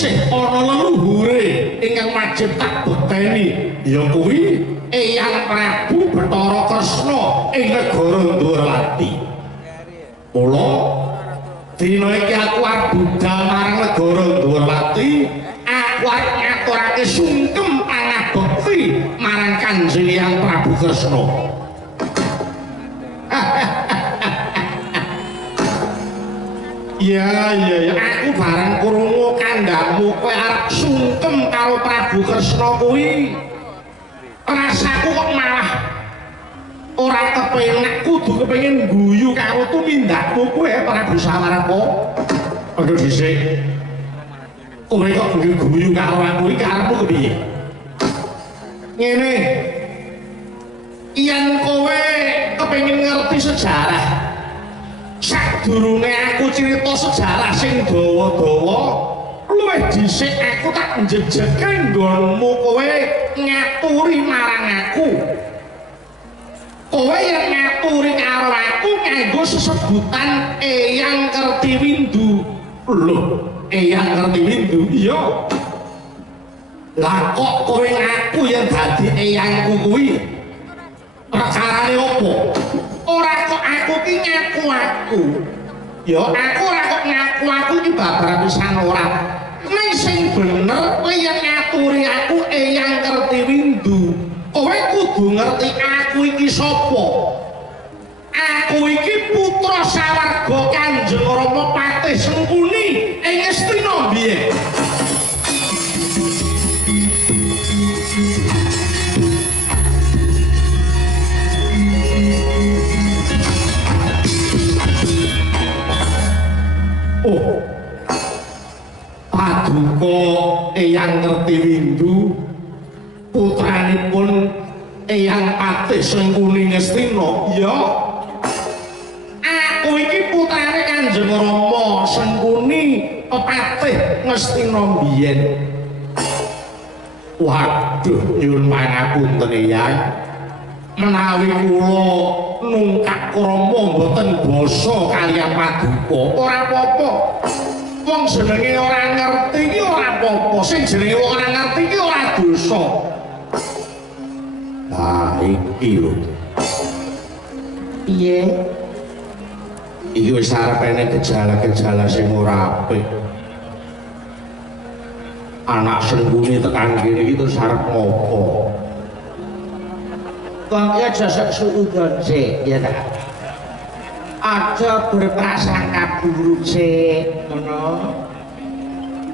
isih ana leluhure ingkang wajib tak bekteni ya kuwi Eyang Prabu Bathara Kresna ing negara Ndrawati. Mula dina iki aku arep budal marang negara Ndrawati, aku arep ngaturake sungkem pangabekti marang Kanjeng Hyang Prabu Kresna. Ya, aku bareng krungu kandhamu kowe arep sungkem karo Prabu Kresna kuwi. Rasaku kok malah ora kepenak, kudu kepengin guyu karo tumindakmu kowe Prabu Sawaraka. Aduh dhisik. Kowe kok guyu karo aku iki karepmu kepiye? Ngene. Yen kowe kepengin ngerti sejarah, sadurunge aku cerita sejarah sing dawa-dawa, luwih dhisik aku tak njejeke nggonmu kowe ngaturi marang aku. Kowe yang ngaturi karo aku nganggo sesebutan Eyang Kertiwindu. Lho, Eyang Kertiwindu? Iya. Lah kok kowe ngaku yang dadi eyangku kuwi? Perkarane opo? Ora kok aku ki ngaku aku. Ya aku ora kok ngaku aku iki babar pisan ora. Ning sing bener kowe yang ngaturi aku Eyang Kertiwindu. Kowe kudu ngerti aku iki sapa. Aku iki putra sawarga Kanjeng Rama Patih Sengkuni ing Ngastina biyen. Oh, Paduka Eyang Kertiwindu putranipun Eyang Patih Sengkuni Ngastina. Ya, aku iki putrane Kanjeng Rama Sengkuni Pepatih Ngastina biyen. Waduh, nyuwun pangapunten Eyang, menawi kula nungkak krama mboten basa kaliyan Paduka ora apa-apa. Wong jenenge ora ngerti iki ora apa-apa, sing jenenge ora ngerti iki ora dosa. Nah iki lho. Piye? Iki wis arepene gejala-gejala sing ora apik. Anak Sengkuni tekan kene iki terus arep ngopo? Kok aja suudon sik ya ta. Aja berprasangka buruk sik ngono.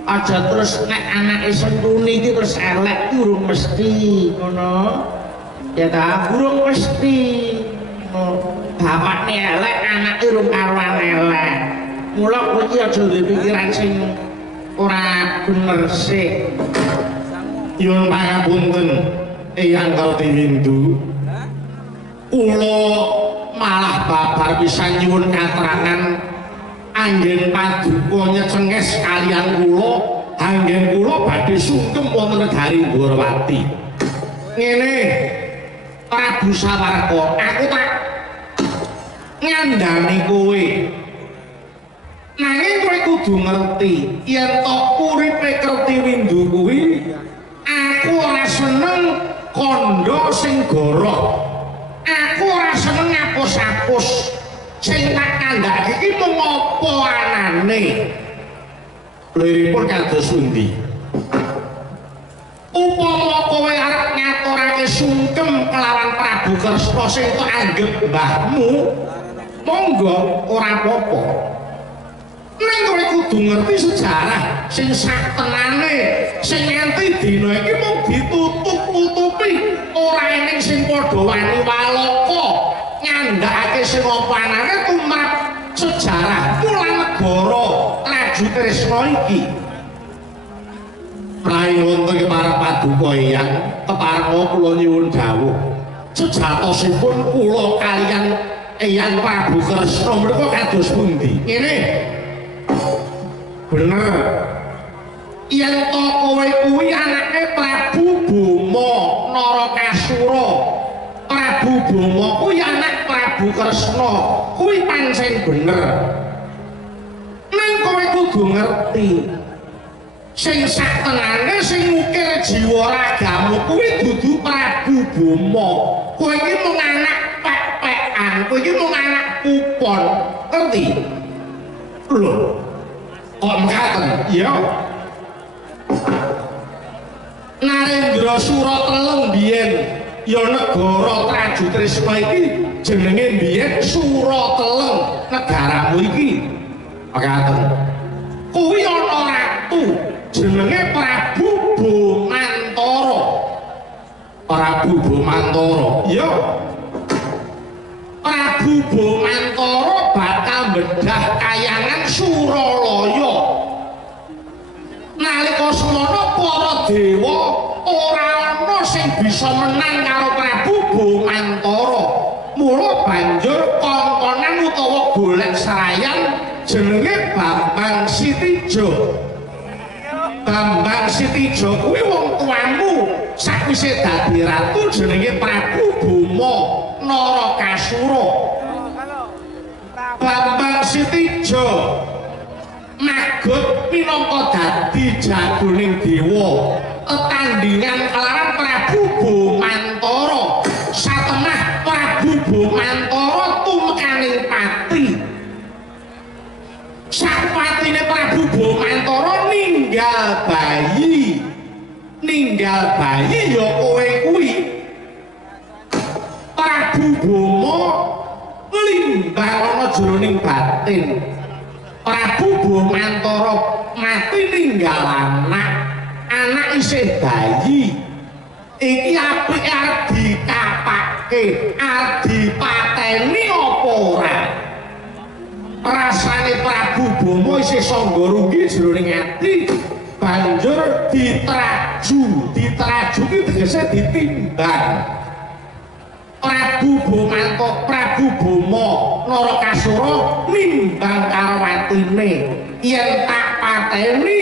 Aja terus nek anake Sengkuni iki terus elek durung mesti ngono. Ya ta, durung mesti. Bapakne elek, anake urung karuan elek. Mula kowe iki aja duwe pikiran sing ora bener sik. Nyuwun pangapunten Eyang Kertiwindu. Kula malah babar pisan nyuwun katerangan anggen Paduka nyecenges kaliyan kula, anggen kula badhe sungkem wonten negari Ndrawati. Ngene Prabu Sawaraka, aku tak ngandani kowe. Nanging kowe kudu ngerti, yen to uripe Kertiwindu kuwi aku ora seneng kandha sing goroh. Aku ora seneng ngapus-apus. Sing tak kandhake iki mung apa anane. Liripun kados pundi? Upama kowe arep ngaturake sungkem kelawan Prabu Kresna sing tak anggap mbahmu, monggo ora apa-apa. Ning kowe kudu ngerti sejarah sing saktenane, sing nganti dina iki mung ditutup-tutupi, ora ening sing padha wani walaka nyandhakake sing opanane tumrap sejarah kula negara Raju Tresna iki. Rai wonten kepareng Paduka Eyang, kepareng kula nyuwun dawuh. Sejatosipun kula kaliyan Eyang Prabu Kresna menika kados pundi? Ngene. Bener. Yen to kowe kuwi anake Prabu Boma Narakasura. Prabu Boma kuwi anak Prabu Kresna. Kuwi pancen bener. Nang kowe kudu ngerti. sing satenane sing ngukir jiwa ragamu kuwi dudu Prabu Boma. Kowe iki mung anak pek-pekan, kowe iki mung anak kupon. Ngerti? Lho. Kok mekaten? Iya. Narendra Surateleng biyen ya negara Trajutrisna iki jenenge biyen Surateleng negaramu iki. Mekaten. Kuwi ana ratu jenenge Prabu Bomantara. Prabu Bomantara. Iya. Prabu Bomantara bakal mbedah kayangan Suralaya. Nalika semana para dewa ora ana sing bisa menang karo Prabu Bomantara. Mula banjur kongkonan utawa golek serayan jenenge Bambang Sitijo. Bambang Sitijo kuwi wong tuamu sakwise dadi ratu jenenge Prabu Boma Narakasura. Bambang Sitijo magot minangka dadi jagoning dewa tetandingan kelawan Prabu Bomantara. Satemah Prabu Bomantara tumekaning pati. Sakpatine Prabu Bomantara ninggal bayi ya kowe kuwi. Prabu Boma limbang ana jroning batin. Prabu Bomantara mati ninggal anak isih bayi. Iki apik arep dikapake, arep dipateni apa ora? Rasane Prabu Boma isih sangga rugi jroning ati, banjur ditraju ki tegese ditimbang. Prabu Boma Narakasura nimbang karo atine, yen tak pateni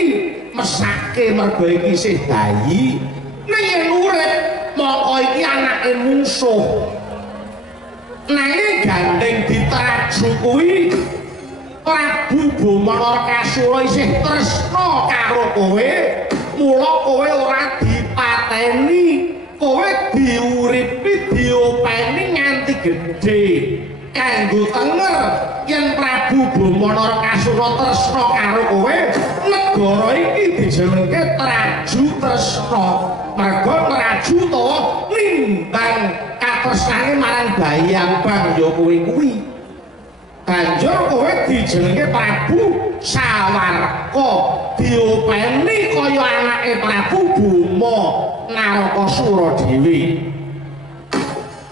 mesake mergo iki isih bayi, nek yen urip mongko iki anake musuh. Nanging gandeng ditraju kuwi Prabu Boma Narakasura isih tresna karo kowe, mula kowe ora dipateni, kowe diuripi diopeni nganti gedhe. Kanggo tenger yen Prabu Boma Narakasura tresna karo kowe, negara iki dijenengke Traju Tresna. Mergo Traju utawa nimbang katresnane marang Bayambang ya kowe kuwi. Banjur kowe dijenenge Prabu Sawarka, diopeni kaya anake Prabu Boma Narakasura dhewe.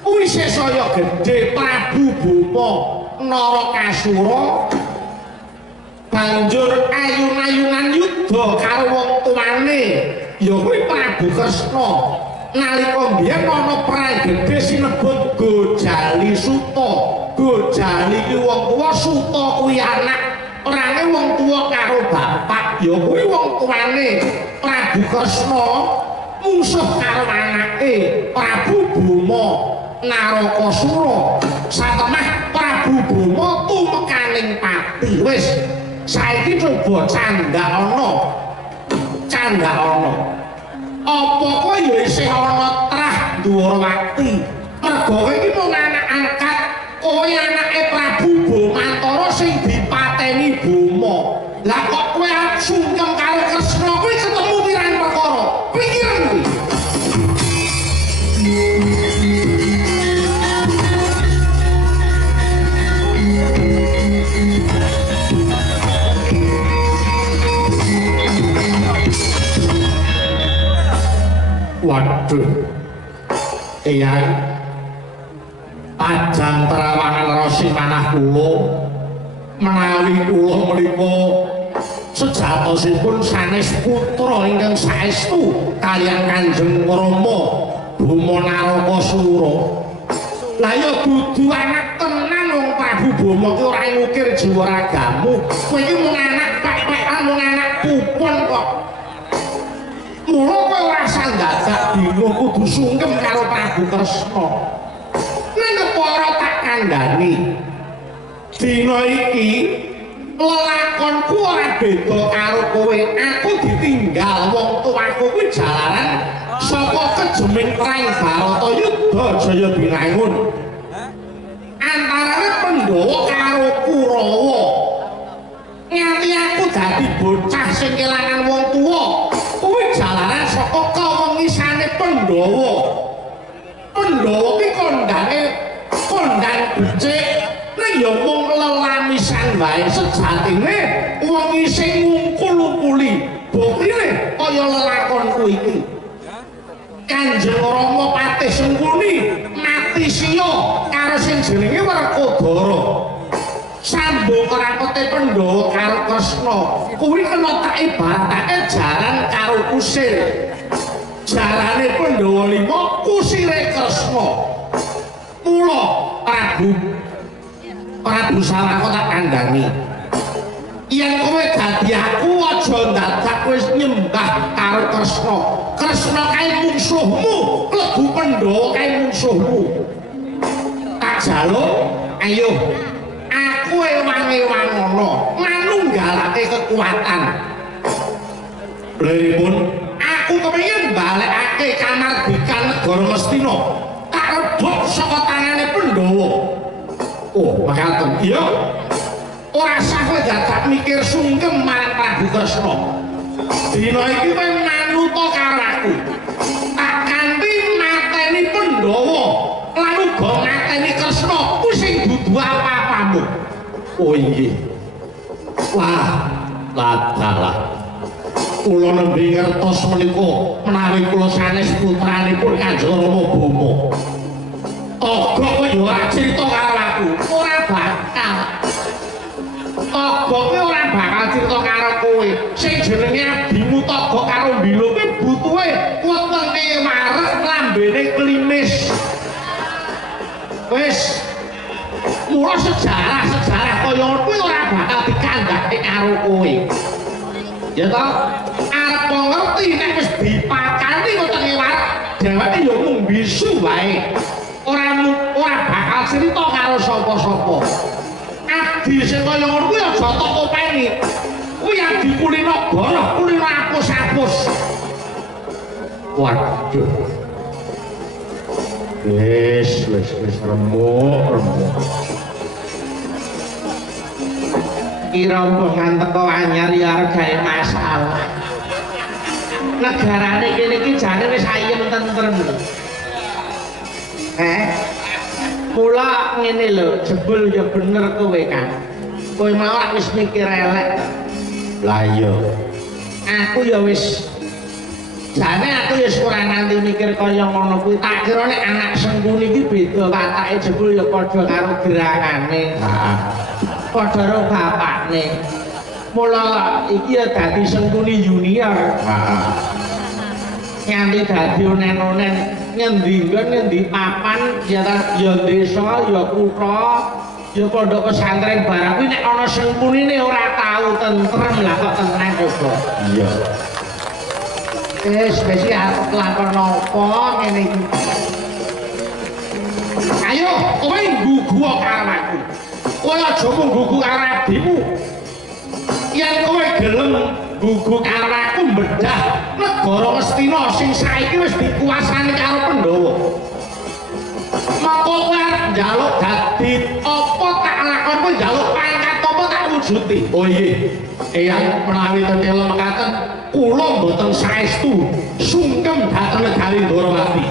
Kuwi sesaya gedhe Prabu Boma Narakasura banjur ayun-ayunan yudha karo wong tuane ya kuwi Prabu Kresna. Nalika mbiyen ana perang gedhe sinebut Gojali Suta. Gojali ki wong tuwa, Suta kuwi anak. Perange wong tuwa karo bapak ya kuwi wong tuane Prabu Kresna musuh karo anake Prabu Boma Narakasura. Satemah Prabu Boma tumekaning pati. Wis saiki coba candhakana. Apa kowe ya isih ana trah Dwarawati? Mergo kowe iki mung anak angkat, kowe anake Prabu Bomantara sing dipateni Boma. Lah kok kowe arep sungkem karo Kresna kuwi ketemu pirang perkara. Pikiran kuwi. Waduh, Eyang, ajang terawangan Rasi manah kula menawi kula menika sejatosipun sanes putra ingkang saestu kaliyan Kanjeng Rama Boma Narakasura. Lah ya dudu anak tenan wong Prabu Boma ki ora ngukir jiwa ragamu. Kowe iki mung anak pek-pekan, mung anak kupon kok. Mula kowe ora sanggadak dina kudu sungkem karo Prabu Kresna. Nang kepara tak kandhani. Dina iki lelakonku ora beda karo kowe. Aku ditinggal wong tuaku kuwi jalaran saka kejeming perang Baratayuda Jaya Binangun. Antarane Pandhawa karo Kurawa. Nganti aku dadi bocah sing kelangan wong tuwa. Kuwi jalaran saka kawengisane Pandhawa. Pandhawa ki kondang becik. Nek ya mung lelamisan wae sejatine wong sing ngungkul-ungkuli. Buktine kaya lelakonku iki. Kanjeng Rama Patih Sengkuni mati siya karo sing jenenge Werkodara. Sambung rapote Pandhawa karo Kresna kuwi kena tak ibaratake jaran karo kusir. Jarane Pandhawa 5 kusire Kresna. Mula Prabu Salaka tak kandhani. Yen kowe dadi aku aja dadak wis nyembah karo Kresna. Kresna kae mungsuhmu, klebu Pandhawa kae mungsuhmu. Tak jaluk, ayo. Aku ewang-ewangono, manunggalake kekuatan. Lha aku kepengin balekake kamardikan negara Mestina. Tak rebut saka tangane Pandhawa. Oh, makaten. Iya. Ora sah kowe dadak mikir sungkem marang Prabu Kresna. Dina iki kowe manuta karo aku. Tak kanthi mateni Pandhawa lan uga mateni Kresna kuwi sing dudu apa-apamu. Oh inggih. Wah, ladalah. Kula nembe ngertos menika menawi kula sanes putranipun Kanjeng Rama Bama. Togo kowe yo ora crita karo aku. Ora bakal. Togo kowe ora bakal crita karo kowe. Sing jenenge abdimu Togo karo Mbilo kuwi butuhe wetenge marek lambene klimis. Wis mula sejarah kaya ngono kuwi ora bakal dikandhake karo kowe. Ya toh, arep ngerti nek wis dipakani wetenge marek, dheweke yo mung bisu wae. Ora bakal cerita karo sapa-sapa. Abdi sing kaya ngono kuwi aja tok openi. Kuwi abdi kulino goroh, kulino apus-apus. Waduh. Wis remuk. Kira mbah teko anyar ya gawe masalah. Negarane kene iki jane wis ayem tentrem. Mula ngene lho, jebul ya bener kowe kan. Kowe mau wis mikir elek. Lah iya. Aku ya wis jane aku ya ora nanti mikir kaya ngono kuwi. Tak kira nek anak Sengkuni iki beda watake jebul ya padha karo gerangane. Heeh. Padha karo bapakne. Mula iki ya dadi Sengkuni junior. Heeh. Nganti dadi onen-onen ngendi papan ya desa ya kutha ya pondok pesantren barang kuwi nek ana Sengkunine ora tau tentrem lah kok tenang coba. Iya. Wis arep lakon apa ngene iki. Ayo kowe nggugu karo aku. Kowe aja mung nggugu karo adhimu. Yen kowe gelem nggugu karo aku mbedah negara Mestina sing saiki wis dikuasani karo Pandhawa. Maka kowe arep njaluk dadi apa tak lakon kowe njaluk pangkat apa tak wujuti. Oh iya. Eyang menawi tetela mekaten kula mboten saestu sungkem dhateng negari Ndarawati.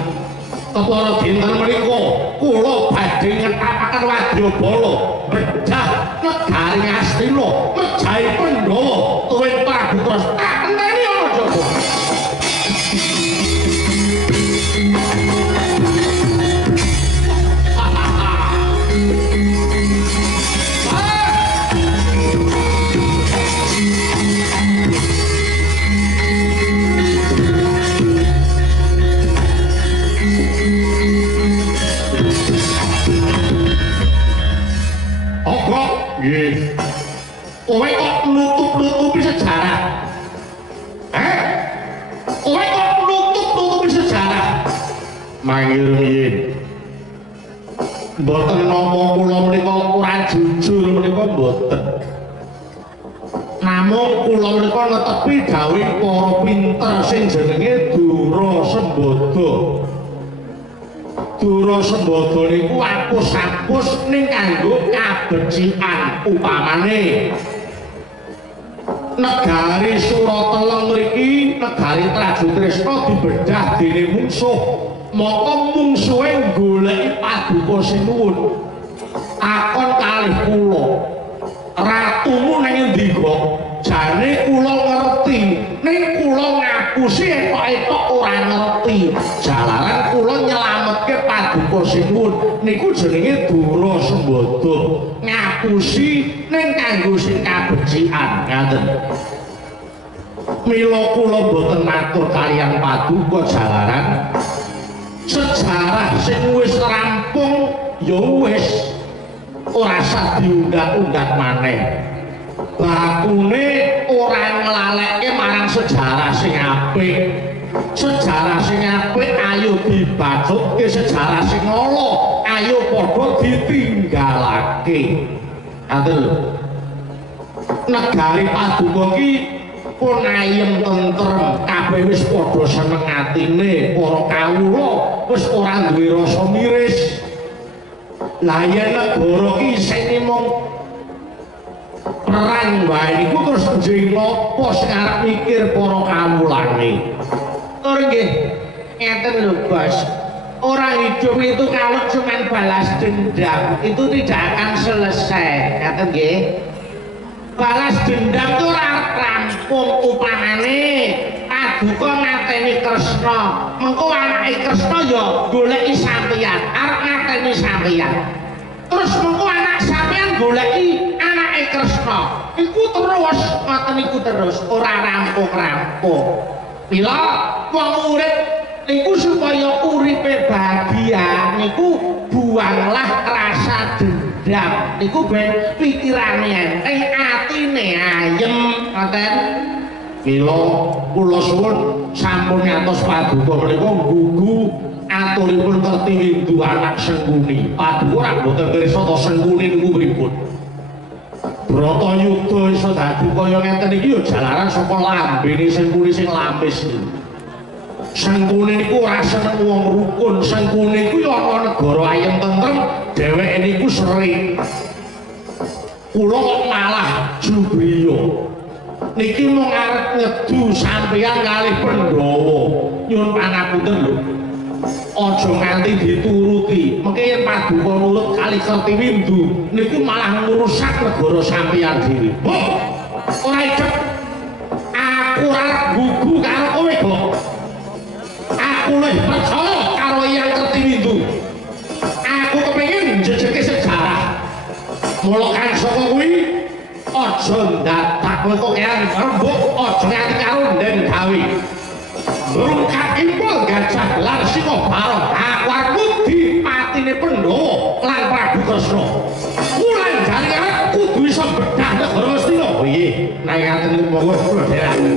Kepara dinten menika kula badhe ngetapaken Wadyabala bedah negari Astina mejahi Pandhawa tuwin Prabu Kresna. Tak enteni ana jaba. Nggih. Kowe kok nutup-nutupi sejarah? Kowe kok nutup-nutupi sejarah? Mangir-mangir. Mboten nama kula menika ora jujur menika mboten. namung kula menika netepi dawuh para pinter sing jenenge Durasembada. Durasembada niku apus-apus ning kanggo kabecikan upamane negari Surateleng mriki negari Trajutresna dibedah dening mungsuh maka mungsuhe goleki paduka sinuwun takon kalih kula ratumu nang endi kok jane kula ngerti ning kula ngapusi etok-etok ora ngerti jalaran kula nyelametke paduka sinuwun niku jenenge Durasembada ngapusi ning kanggo sing kabecikan ngaten mila kula boten matur kaliyan paduka jalaran sejarah sing wis rampung ya wis ora usah diunggah-unggah maneh bakune ora nglalekke marang sejarah sing apik sejarah sing apik ayo dibacukke sejarah sing ala ayo padha ditinggalake ngaten lho negari paduka iki pun ayem tentrem kabeh wis padha seneng atine para kawula wis ora duwe rasa miris lah yen negara ki isine mung perang wae iku terus njing apa sing arep mikir para kawulane tur nggih ngeten lho Bos orang hidup itu kalau cuma balas dendam itu tidak akan selesai ngeten nggih balas dendam itu ora rampung upamane paduka ngateni Kresna mengko anake Kresna ya goleki sampeyan arep ngateni sampeyan terus mengko anak sampeyan goleki anake Kresna iku terus ngoten iku terus ora rampung-rampung mila wong urip niku supaya uripe bahagia niku buanglah rasa dendam niku ben pikirane enteng atine ayem ngoten mila kula suwun sampun ngantos paduka menika nggugu aturipun Kertiwindu anak Sengkuni paduka ora boten pirsa to Sengkuni niku pripun Bratayuda iso dadi kaya ngeten iki ya jalaran saka lambene Sengkuni sing lampis niku Sengkuni niku ora seneng wong rukun Sengkuni iku ya ana negara ayem tentrem dheweke niku sering kula kok malah jubriya niki mung arep ngedu sampeyan kalih Pandhawa nyuwun pangapunten lho aja nganti dituruti mengke yen paduka nurut kalih Kertiwindu niku malah ngrusak negara sampeyan dhewe ora ijek aku ora gugu karo kowe kok aku luwih percaya karo Hyang Kertiwindu aku kepengin njejeke sejarah mula kan saka kuwi aja ndatak kowe yang rembug aja nganti karo ndeng gawe rungkat impul gajah lan Sinobara aku arep mudi patine Pandhawa lan Prabu Kresna wulan jane arep kudu iso bedah negara Ngastina piye nek ngaten monggo kula dherekaken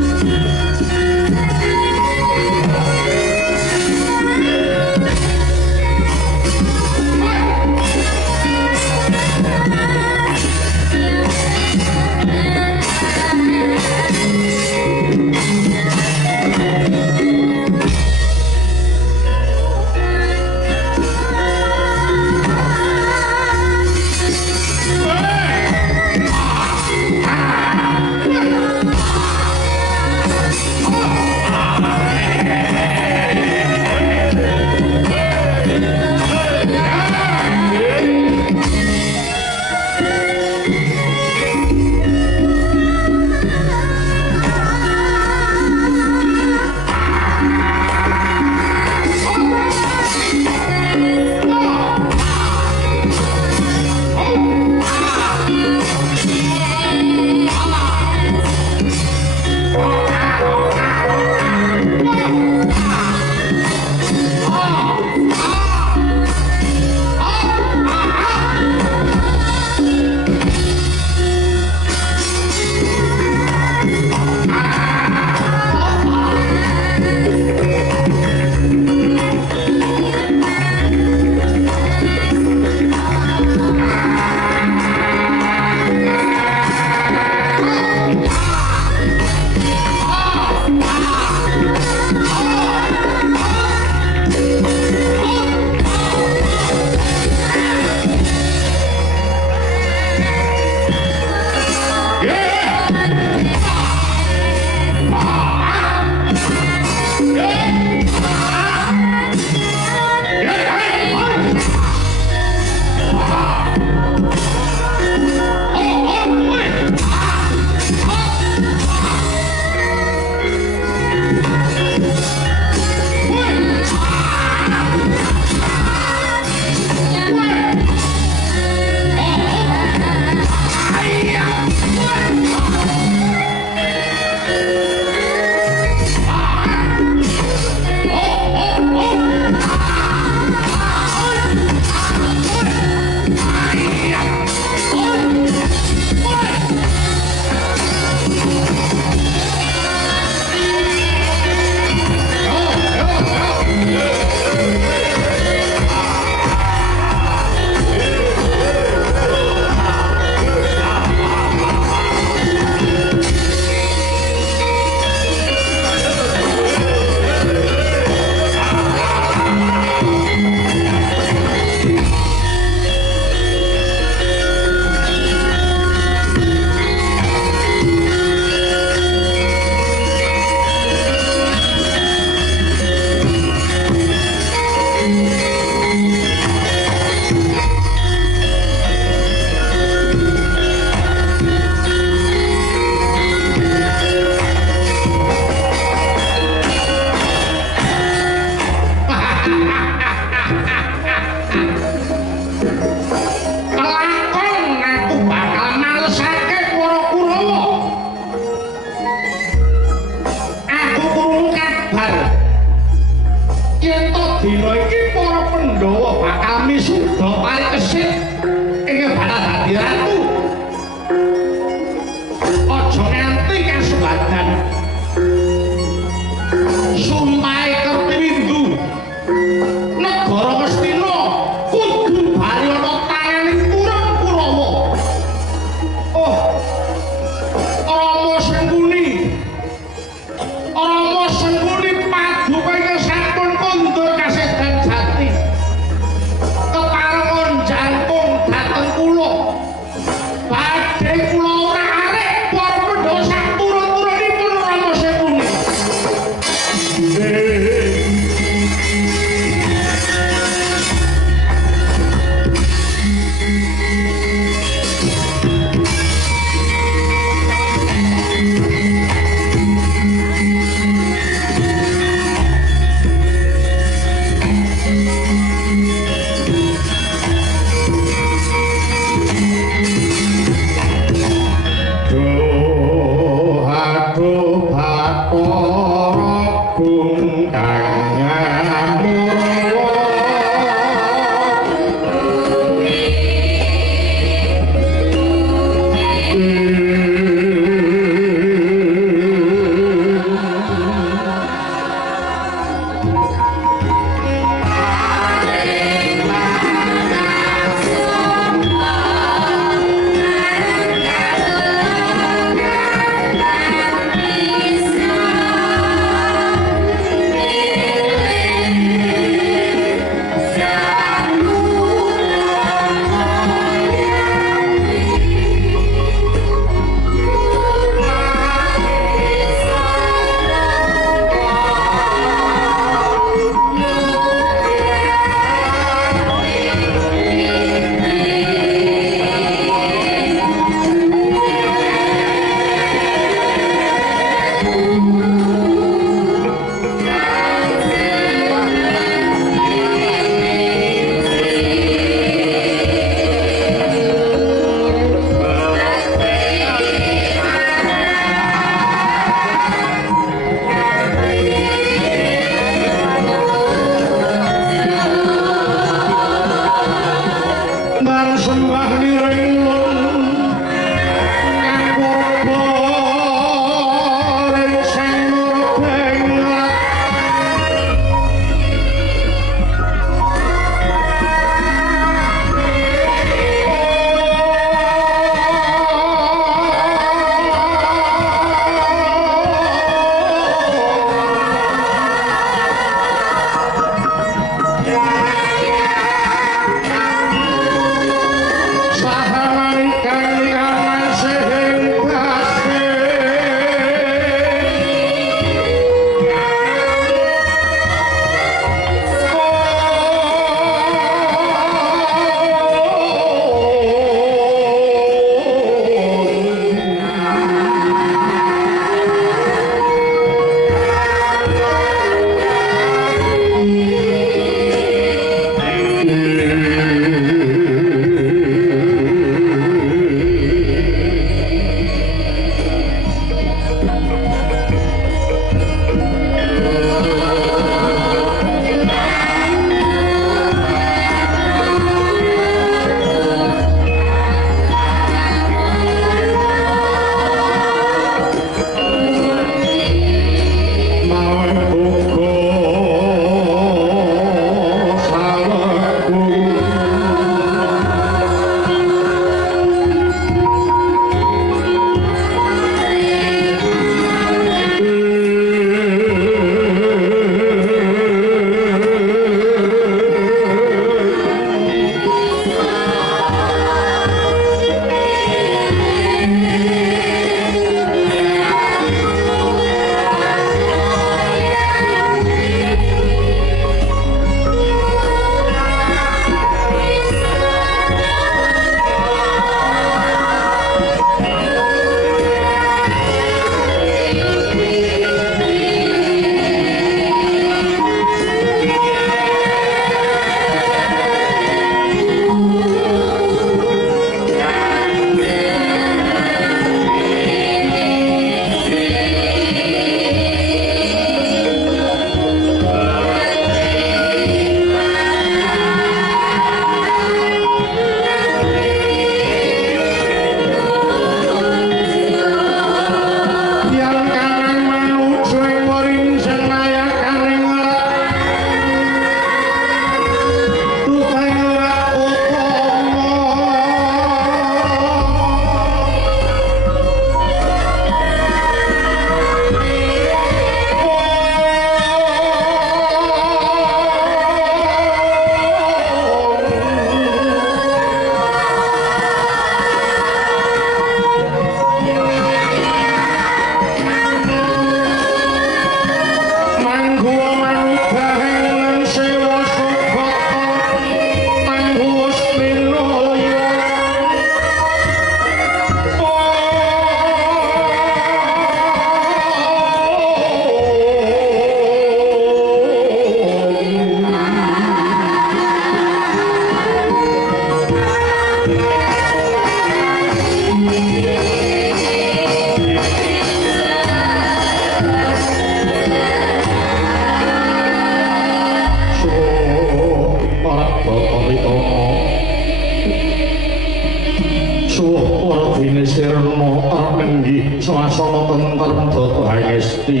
swasana tentrem data hangesti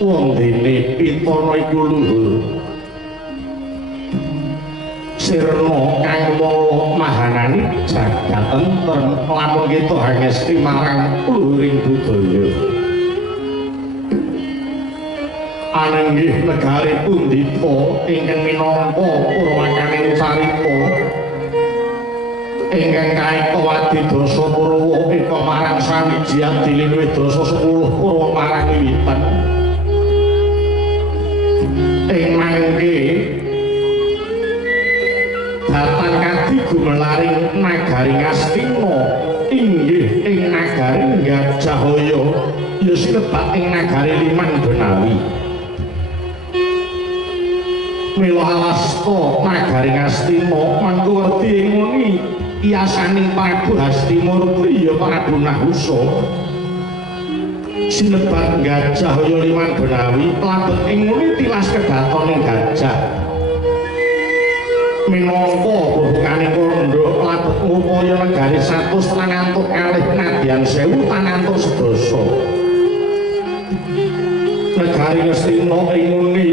wong dene pitana iku luhur sirna kang mahanani jagat tentrem lamun kita hangesti marang luhuring budaya anenggih negari Pundipa ingkang minangka purwakaning carita ingkang kaita Wadidasa Purwa eka marang sawiji adiling Wedasa 10 Purwa marang wiwitan ing mangke datang kadi gumelaring nagari Ngastina inggih ing nagari Gajahaya ya sinebat ing nagari Liman Benawi mila alasta nagari Ngastina mangko werdi nguni iasaning Prabu Hastimurti ya Prabu Nahusa sinebat Gajahaya Liman Benawi labet ing nguni tilas kedatoning gajah minangka bukaning kandha labet ngupaya negari 100 tangantuk kalih nadyan 1000 tangantuk sedasa negari Ngastina ing nguni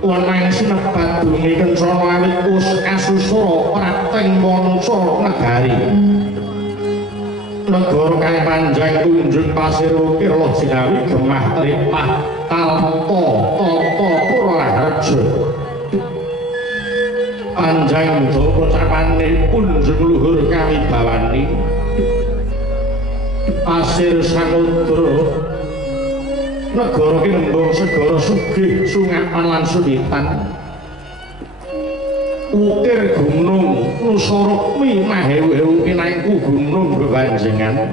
wenang sinebat bumi kencana awit us kasusara prateng manca negari negara kang panjang kunjung pasir ukir loh sinawi gemah tripah kalto toto Purwareja panjang dawa capane punjung luhur kawibawani pasir samudra negara kinembung segara sugih sungapan lan suwitan ukir gunung Nusarukmi mahewu-hewu pinangku gunung bebanjengan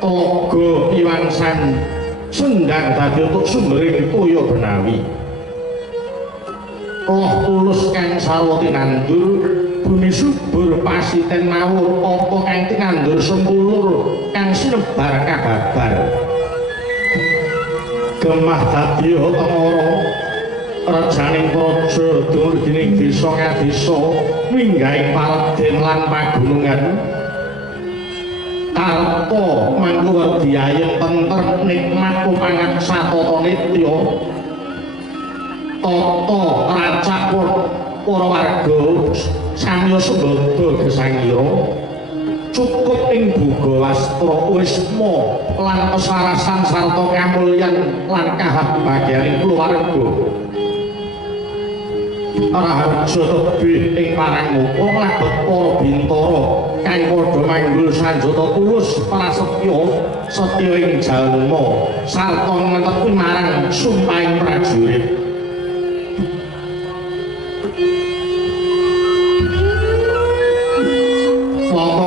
tlaga piwangsan sendang dadi untuk sumbering toya Benawi loh tulus kang sarwa tinandur bumi subur pasiten mawur apa kang tinandur sempulur kang sinebar kababar gemah dadiya temara rajaning praja dumugining desa ngadesa minggahing paledèn lan pagunungan tarta mangko werdi ayem tentrem nikmat pupangat satata nitya tata racak para warga samya sembada gesangira cukup ing buga wastra wisma lan kesarasan sarta kamulyan lan kahabagyaning keluarga Raharja tebih ing marang muka labet para bintara kang padha manggul sanjata tulus prasetya setya ing jalma sarta ngetepi marang sumpahing prajurit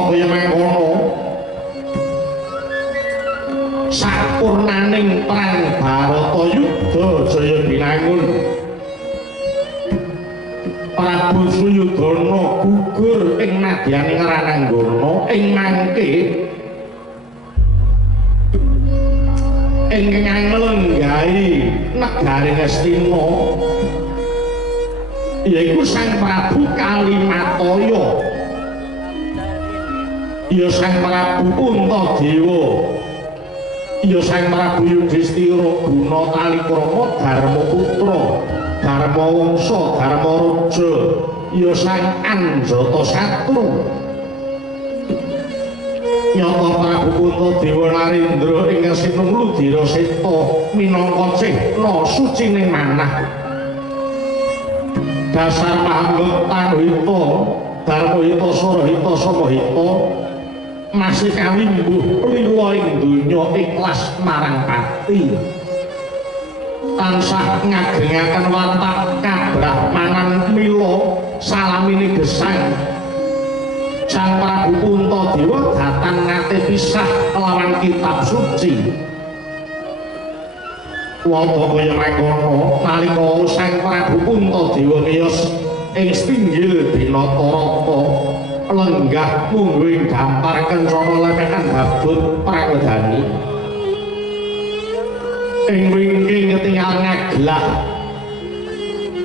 kaya mangkono sapurnaning perang Baratayuda jaya binangun Prabu Suyudana gugur ing nadyaning Rananggana ing mangke ingkang nglenggahi negari Ngastina yaiku Sang Prabu Kalimataya ya Sang Prabu Puntadewa ya Sang Prabu Yudhistira Guna Kalikrama Darmaputra Darmawangsa Darmaraja ya Sang Anjatasatru nyata Prabu Puntadewa Narendra ingkang sinung Ludiraseta minangka cihna sucining manah dasar Mahanggota Hita Darmahita Sarahita Samahita masih kawimbuh liwa ing donya ikhlas marang pati tansah ngagengaken watak kabrahmanan mila salamine gesang Sang Prabu Puntadewa datang nate pisah lawan kitab suci wonten kaya mangkono nalika Sang Prabu Puntadewa miyos ing pinggir Dinatarata lenggah mungguing dampar kencana lemekan babut prangedani ing wingking ketingal ngaglah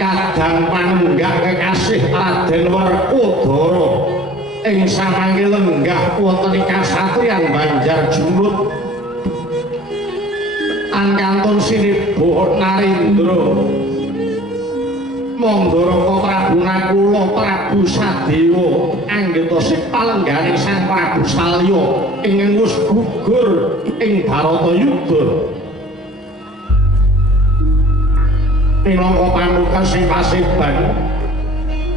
kadang panunggak kekasih Raden Werkudara ing samangke lenggah wonten ing kasatriyan Banjar Junut angkantun sinebut Narendra Mandharaka Prabu Nakula Prabu Sadewa anggetosi palengganing Sang Prabu Salya ingkang wis gugur ing Baratayuda minangka panukas sing paseban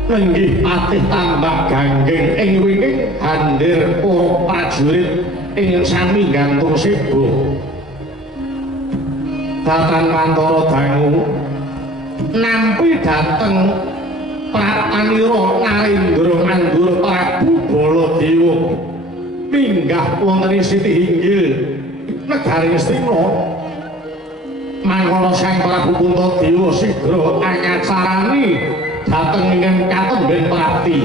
nenggih patih tambah ganggeng ing wingking handir para prajurit ingkang sami gantung sebo Datan Mantara dangu nampi dhateng Prapanira Narendra Mandura Prabu Baladewa minggah wonten ing Sitihinggil negari Ngastina mangkana Sang Prabu Puntadewa sigra angacarani dhateng ingkang katemben prati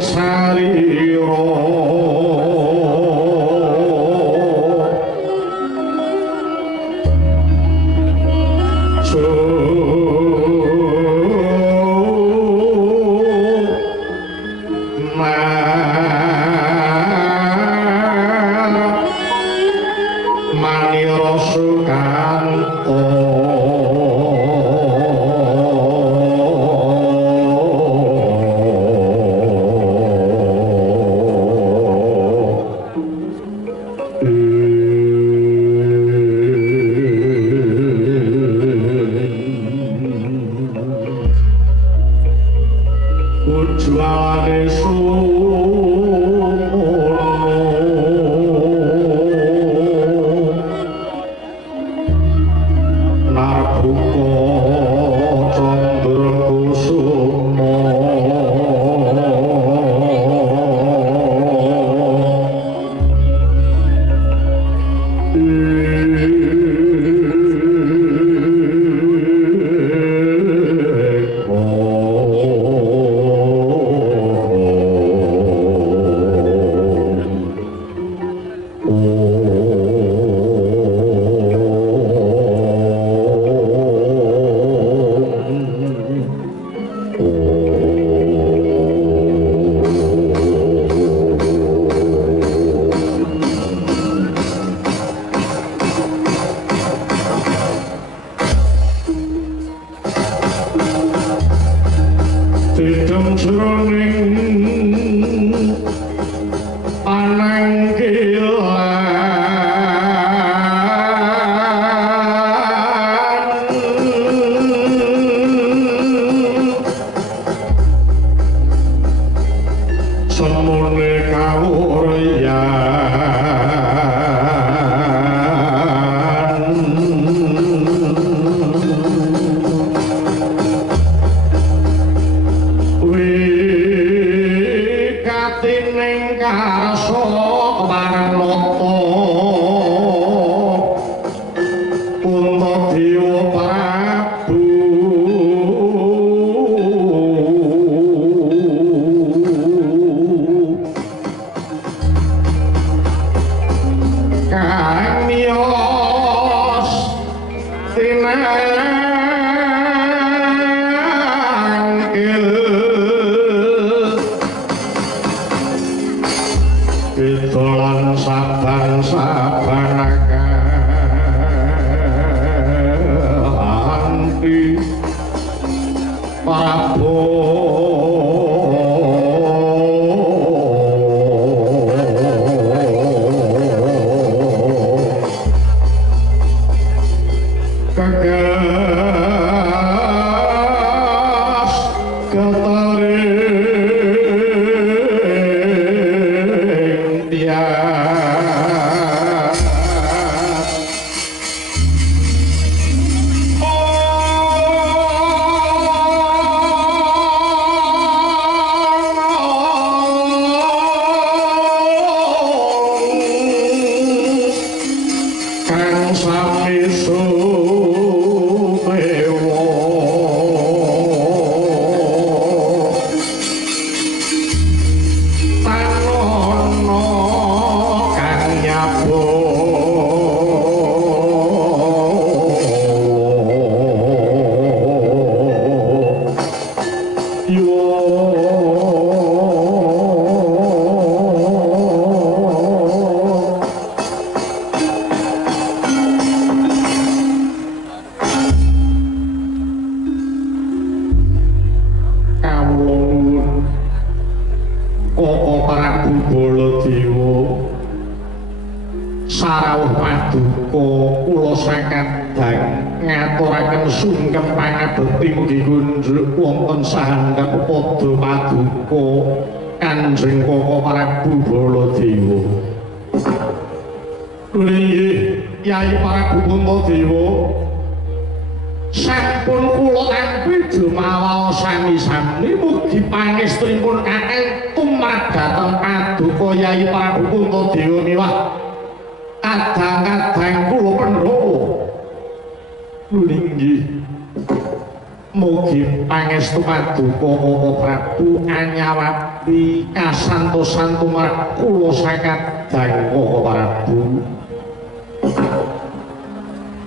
sarira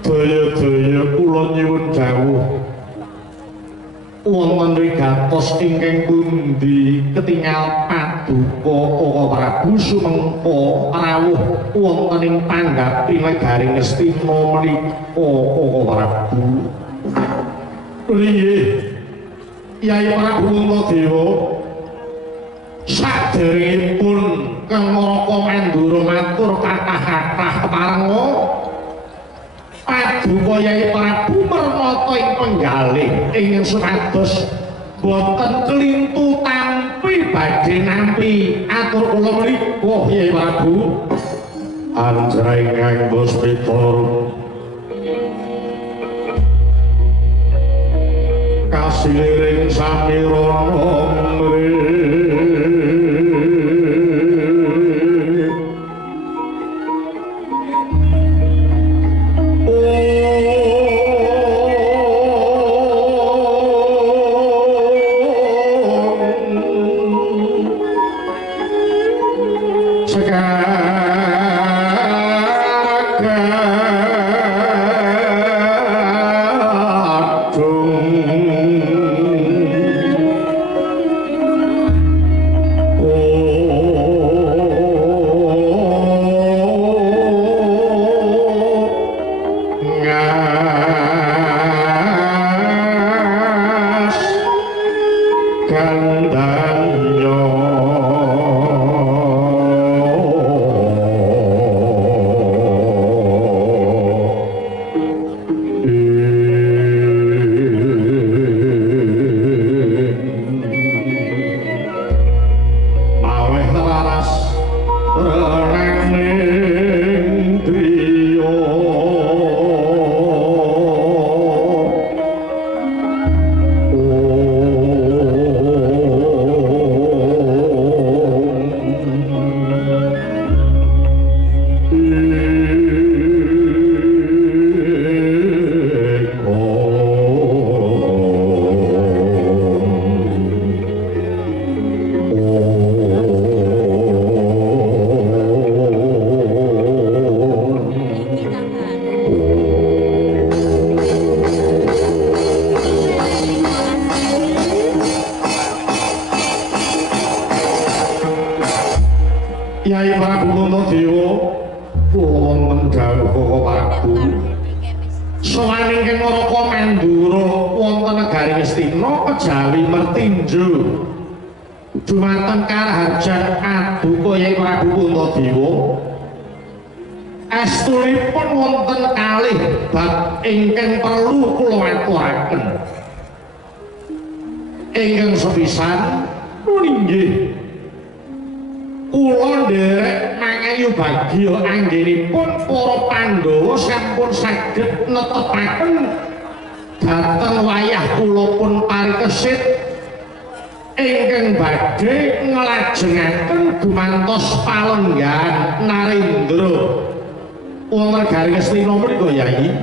Sedaya-daya kula nyuwun dawuh wonten wigatos ingkang pundi ketingal paduka Prabu sumengko rawuh wonten ing tanggaping Negaring Ngastina menika Prabu. Nggih, Yai Prabu Antadewa saderengipun Kang Maraka Mandura matur kathah-kathah parenga paduka Yai Prabu mermata ing penggalih ingkang supados boten kelintu tampi badhe nampi atur kula menika Yai Prabu anjreng Puspita kasiring samirana Yai Prabu Antadewa wonten dawuh Prabu sawaning Kang Maraka Mandura wonten Negaring Ngastina kejawi mertinju dumateng karaharjan paduka Yai Prabu Antadewa astunipun wonten kalih bab ingkang perlu kula aturaken ingkang sepisan inggih kula nderek mangayu bagya anggenipun para Pandhawa sampun saged netepaken dhateng wayah kula pun parikesit ingkang badhe nglajengaken dumantos palenggan Narendra wonten Negaring Ngastina menika Yai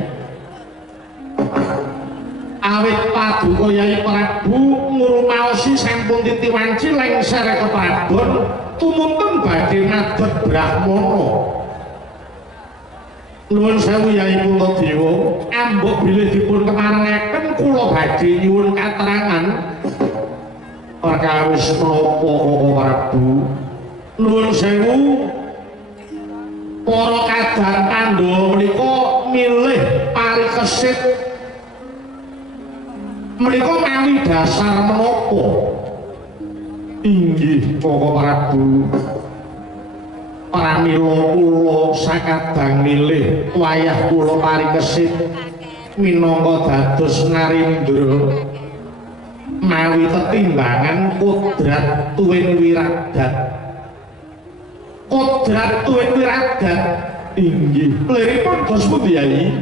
awit paduka Yai Prabu ngrumaosi sampun titiwanci lengser keprabon tumunten badhe ngadeg Brahmana. Nuwun sewu Yai Antadewa, ambok bilih dipun kemarengaken kula badhe nyuwun katerangan perkawis menapa Prabu. Nuwun sewu para kadang Pandhawa menika milih parikesit menika mawi dasar menapa? Inggih Prabu pramila kula sakadang milih wayah kula parikesit minangka dados Narendra mawi tetimbangan kodrat tuwin wiradat inggih liripun dos pundi Yai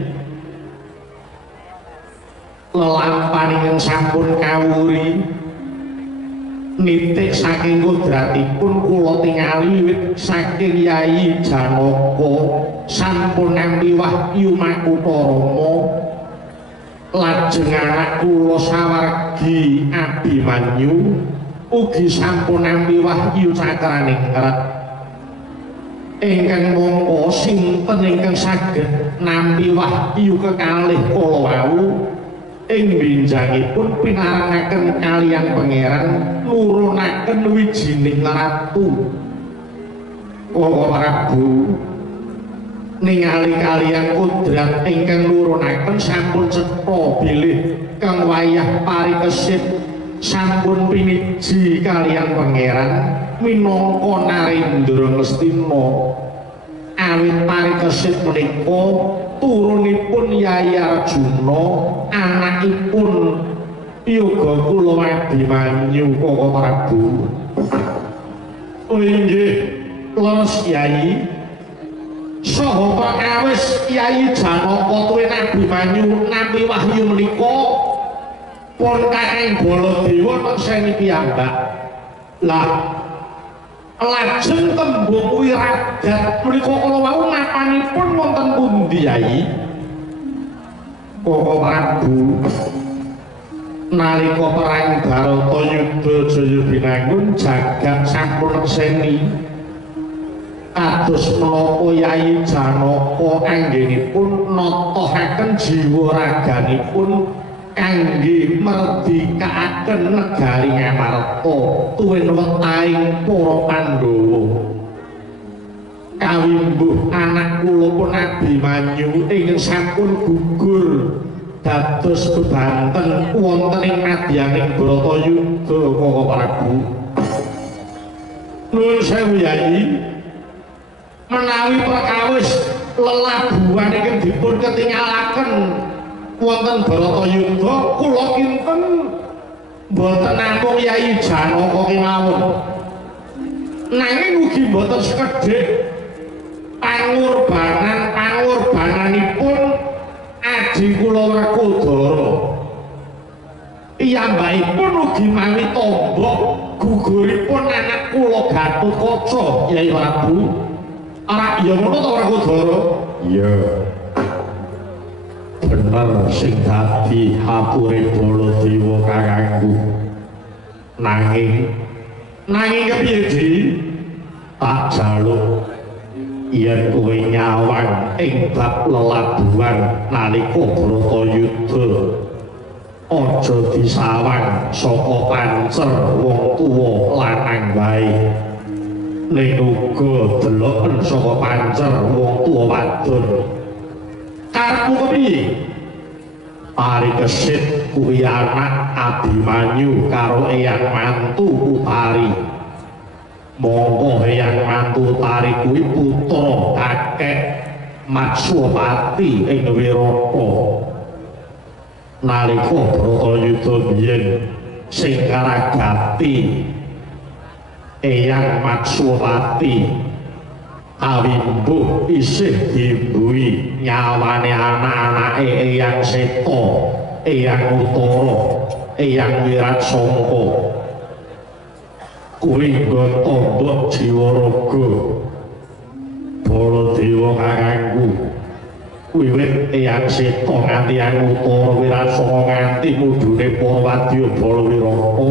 lelampaning sampun kawuri nitik saking kodratipun kula tingali wiwit saking Yai Janaka sampun nampi wahyu Makutha Rama lajeng anak kula sawargi Abimanyu ugi sampun nampi wahyu Cakraning Kret ingkang mongko sinten ingkang saged nampi wahyu kekalih kala wau ing benjangipun pinarengaken kaliyan pangeran nurunaken wijining ratu Koko Prabu ningali kaliyan kodrat ingkang nurunaken sampun cetha bilih kang wayah parikesit sampun piniji kaliyan pangeran minangka Narendra Ngastina awit parikesit menika turunipun Yayi Arjuna anakipun Yoga Kulawadi Manyu Koko Prabu. Oh inggih leres Yayi saha prakawis Yayi Janaka tuwin Abimanyu nampi wahyu menika pun Kakang Baladewa nekseni piyambak. Lah lajeng tembung wiradat menika kala wau napanipun wonten pundi Yayi? Koko Prabu nalika perang Baratayuda Jaya binangun jagat sampun nekseni kados menapa Yayi Janaka anggenipun natahaken jiwa raganipun kangge merdikaaken negari Ngamarta tuwin wetahing para Pandhawa. Kawimbuh anak kula pun Abimanyu ingkang sampun gugur dados bebanten wonten ing madyaning Baratayuda Koko Prabu. Nuwun sewu Yayi. Menawi perkawis lelabuhan ingkang dipun ketingalaken wonten Baratayuda kula kinten boten namung Yayi Janaka kemawon nanging ugi boten sekedhik pangorbananipun Adi kula Werkodara piyambakipun ugi mawi tombok guguripun anak kula Gatotkaca Yayi Prabu. Ora iya ngono ta Werkodara? Iya. Bener sing dadi ature Baladewa kakangku. Nanging kepiye Di? Tak jaluk yen kowe nyawang ing bab lelabuhan nalika Baratayuda aja disawang saka pancer wong tuwa lanang wae. Ning uga deloken saka pancer wong tuwa wadon. Karepmu kepiye? Parikesit kuwi anak Abimanyu karo eyang mantu Utari. Monggo eyang mantu Utari kuwi putra kakek Matswapati ing Wirata. Nalika Baratayuda biyen sing karagati eyang Matswapati awimbuh isih dibuhi nyawane anak-anake eyang Seta, eyang Utara, eyang Wiratsangka. Kuwi nggon tombok jiwa raga Baladewa kakangku. Wiwit eyang Seta nganti eyang Utara Wiratsangka nganti mudhune para wadya Balawirata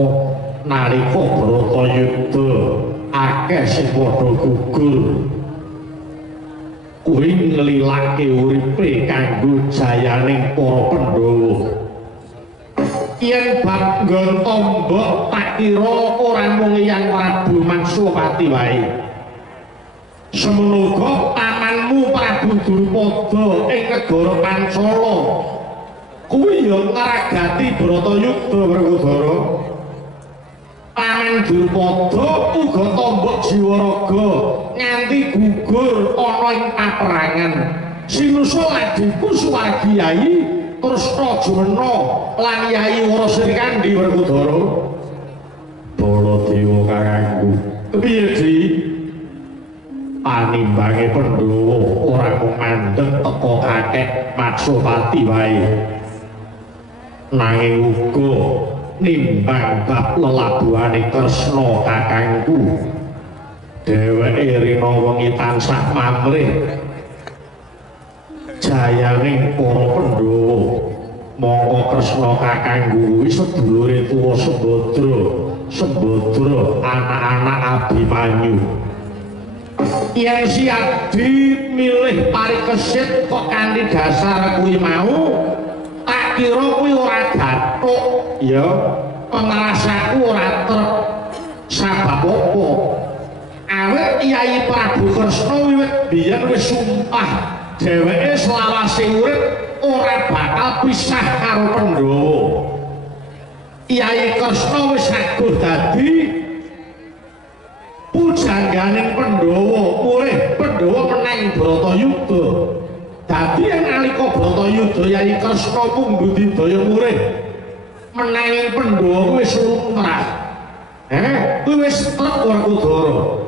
nalika Baratayuda akeh sing padha gugur. Kuwi nglilake uripe kanggo jayaning para Pandhawa. Yen bab nggon tombok tak kira ora mung Hyang Prabu Matswapati wae. Semoga pamanmu Prabu Drupada ing negara Pancala kuwi ya ngragati Baratayuda Werkodara. Paman Drupada uga tombok jiwa raga nganti gugur ana ing paperangan. Sinusul adhiku Suwargi Yayi Tresna Jumena lan Yayi Warasrikandi Werkodara. Baladewa kakangku. Kepiye Di? Panimbange Pandhawa ora mung mandheg teka kakek Matswapati wae. Nanging uga nimbang bab lelabuhane Kresna kakangku. Dheweke rina wengi tansah pamrih jayaning para Pandhawa. Mongko Kresna kakangku wis sedulure tuwa Sembadra anak-anak Abimanyu. yen si Adi milih Parikesit kok kanthi dasar kuwi mau tak kira kuwi ora gathuk ya pengrasaku ora trep sabab apa awet Kyai Prabu Kresna wiwit biyen wis sumpah dheweke selawase urip ora bakal pisah karo Pandhawa. Kyai Kresna wis aguh dadi pujangganing Pandhawa, mulih Pandhawa menang Bratayuda. Dadi nalika Bratayuda Kyai Kresna mung budidaya mulih menanging Pandhawa wis lumrah. Kuwi wis trep Werkudara.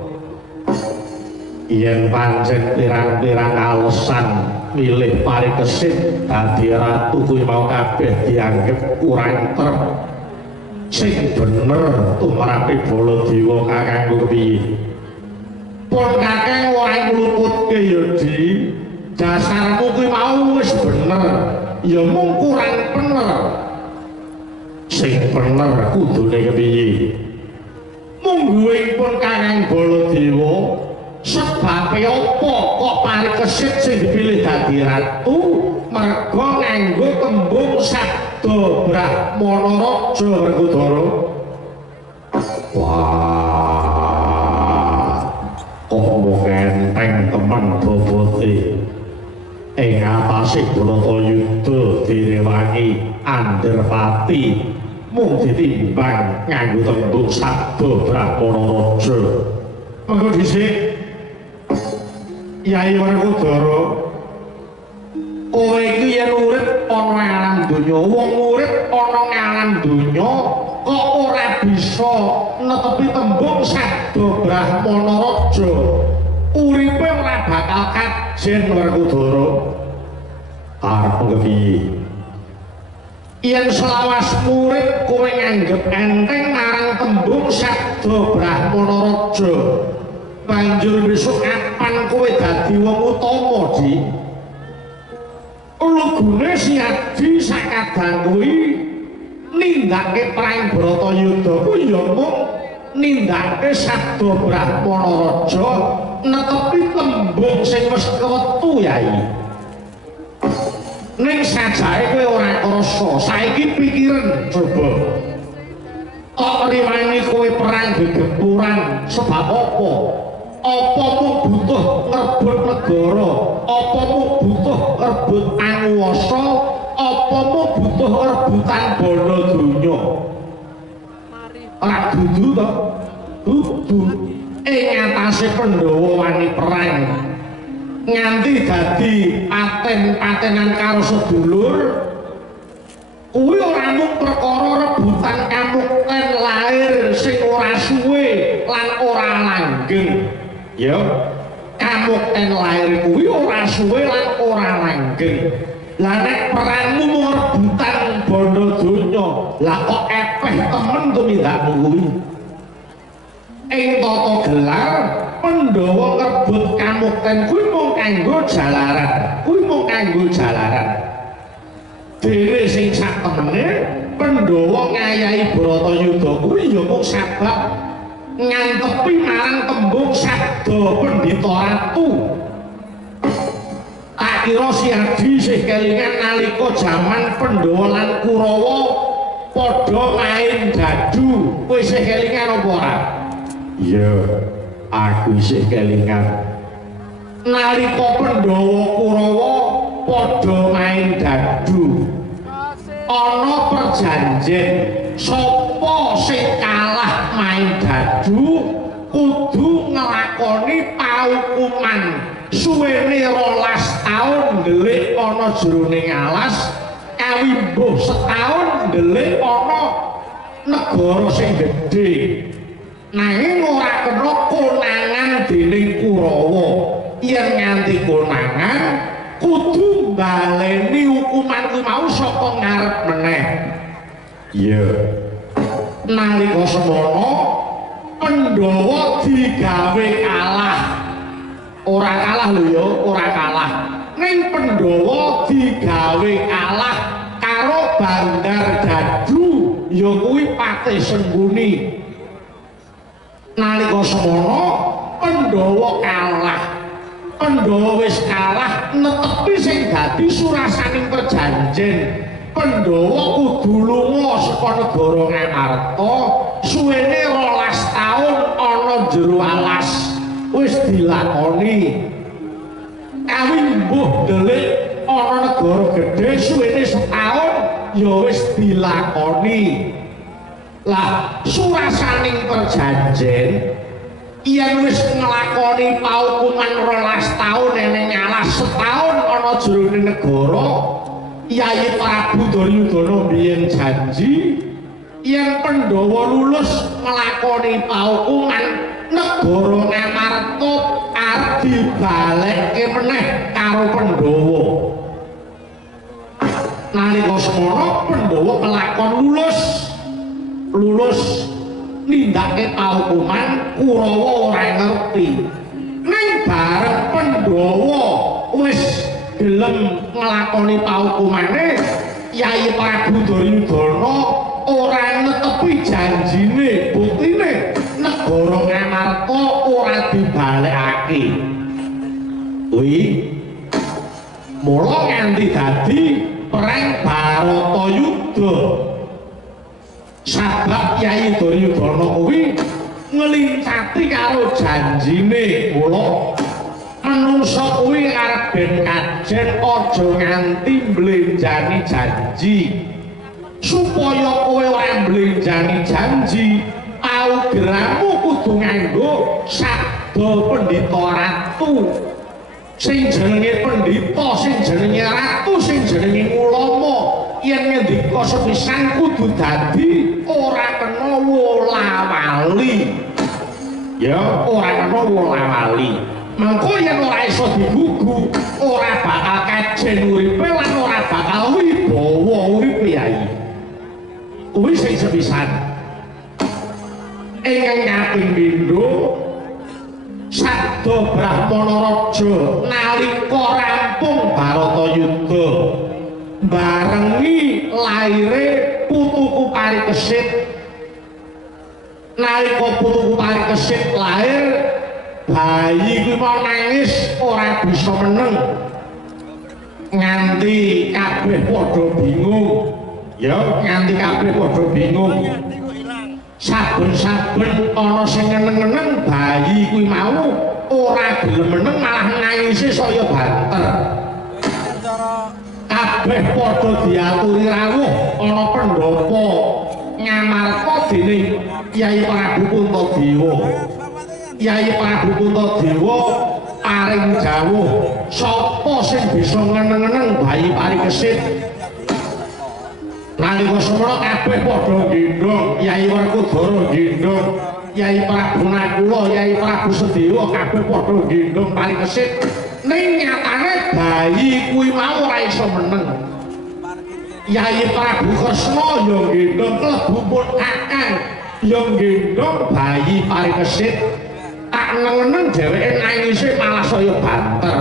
Yen pancen pirang-pirang alesan milih Parikesit dadi ratu kuwi mau kabeh dianggep kurang trep. Sing bener tumrape Baladewa kakangku kepiye? Pun kakang ora ngluputke ya Di. Dasarmu kuwi mau wis bener. Ya mung kurang bener. Sing bener kudune kepiye? Mungguhipun kakang Baladewa sebabe apa kok Parikesit sing dipilih dadi ratu merga nganggo tembung sabda Brahmana Raja Werkudara. Wah, kok enteng temen bobote ing atase Bratayuda direwangi Andirpati mung ditimbang nganggo tembung sabda Brahmana Raja. Monggo dhisik Kyai Werkudara, kowe iki yen urip ana alam donya, wong urip ana alam donya kok ora bisa netepi tembung sabda Brahmana Raja. Uripe ora bakal kajen Werkudara. Arep kepiye? Yen selawas urip kowe nganggep enteng marang tembung sabda Brahmana Raja. Banjur besok kapan kowe dadi wong utama, Di? Lugune si Adi sakadang kuwi nindakake perang Bratayuda kuwi ya mung nindakake sabda Brahmana Raja netepi tembung sing wis kewetu Yai. Ning sajake kowe ora krasa, saiki pikiren coba. Kok riwani kowe perang gegepuran sebab apa? Apa mu butuh ngerebut negara, apa mu butuh ngerebut anguwasa, apa mu butuh rebutan bana donya. Ora dudu to? Dudu. Ing atase Pandhawa wani perang nganti dadi paten-patenan karo sedulur kuwi ora mung perkara rebutan kamukten lair sing ora suwe lan ora langgeng. Ya, kamukten lair kuwi ora suwe lan ora langgeng. Lah nek perangmu mung rebutan bana donya, lah kok epeh temen tumindakmu kuwi. Ing tata gelar Pandhawa ngrebut kamukten kuwi mung kanggo jalaran. Kuwi mung kanggo jalaran. Dene sing sak temene Pandhawa ngayahi Bratayuda kuwi ya mung sabab ngantepi marang tembung sabda Pendhita Ratu. Tak kira si Adi sih kelingan nalika jaman Pandhawa lan Kurawa padha main dadu. Kowe sih kelingan apa ora? Iya, aku sih kelingan. Nalika Pandhawa Kurawa padha main dadu. Ana perjanjian sapa sing kalah main dadu kudu nglakoni paukuman suwene 12 taun ndelik ana jroning alas kawimbuh setahun ndelik ana negara sing gedhe. Nanging ora kena konangan dening Kurawa. Yen nganti konangan kudu baleni hukuman kuwi mau saka ngarep meneh. Iya. Nalika semono Pandhawa digawe kalah. Ora kalah lho ya, ora kalah. Ning Pandhawa digawe kalah karo Bandar Dadu, ya kuwi Patih Sengguni. Nalika semono Pandhawa Pandhawa kalah. Pandhawa wis kalah netepi sing dadi surasaning perjanjen. Pandhawa kudu lunga saka negara Ngamarta suwene 12 taun ana jero alas wis dilakoni. Kawin mbuh delik ana negara gedhe suwene setahun ya wis dilakoni. Lah surasaning perjanjen yen wis nglakoni paukuman 12 taun eneng alas setahun ana jerone negara, Yai Prabu Duryudana biyen janji yen Pandhawa lulus nglakoni paukuman negara Ngamarta arep dibalekke meneh karo Pandhawa. Nalika semana Pandhawa kelakon lulus nindakake paukuman, Kurawa ora ngerti. Ning bareng Pandhawa wis gelem nglakoni paukumane, Yai Prabu Duryudana ora netepi janjine, buktine negara Ngamarta ora dibalekake. Kuwi mula nganti dadi perang Baratayuda. Sabab Yai Duryudana kuwi nglincati karo janjine, mula manungsa kuwi arep ben kajen aja nganti mblenjani janji. Supaya kowe ora mblenjani janji, paugeranmu kudu nganggo sabda pendhita ratu. Sing jenenge pendhita, sing jenenge ratu, sing jenenge ulama. Yen ngendika sepisan kudu dadi ora kena wola-wali. Ya, ora kena wola-wali. Mengko yen ora iso digugu, ora bakal kajen uripe lan ora bakal wibawa uripe Yai. Kuwi sing sepisan. Ingkang kaping pindho sabda Brahmana Raja nalika rampung Baratayuda barengi laire putuku Parikesit. Nalika putuku Parikesit lair, bayi kuwi mau nangis ora bisa meneng nganti kabeh padha bingung. Ya, nganti kabeh padha bingung. Saben-saben ana sing ngeneng-ngeneng bayi kuwi mau ora gelem meneng, malah nangise saya banter. Kabeh padha diaturi rawuh ana pendhapa Ngamarta dening Yai Prabu Puntadewa. Yai Prabu Puntadewa paring dawuh, sapa sing bisa ngeneng-ngeneng bayi Parikesit. Nalika semana kabeh padha gendong, Yai Werkudara gendong, Yai Prabu Nakula, Yai Prabu Sedewa kabeh padha gendong Parikesit. Ning nyatane bayi kuwi mau ora iso meneng. Yai Prabu Kresna ya gendong, klebu pun Kakang ya gendong bayi Parikesit. Tak nengen dheweke nangise malah saya banter.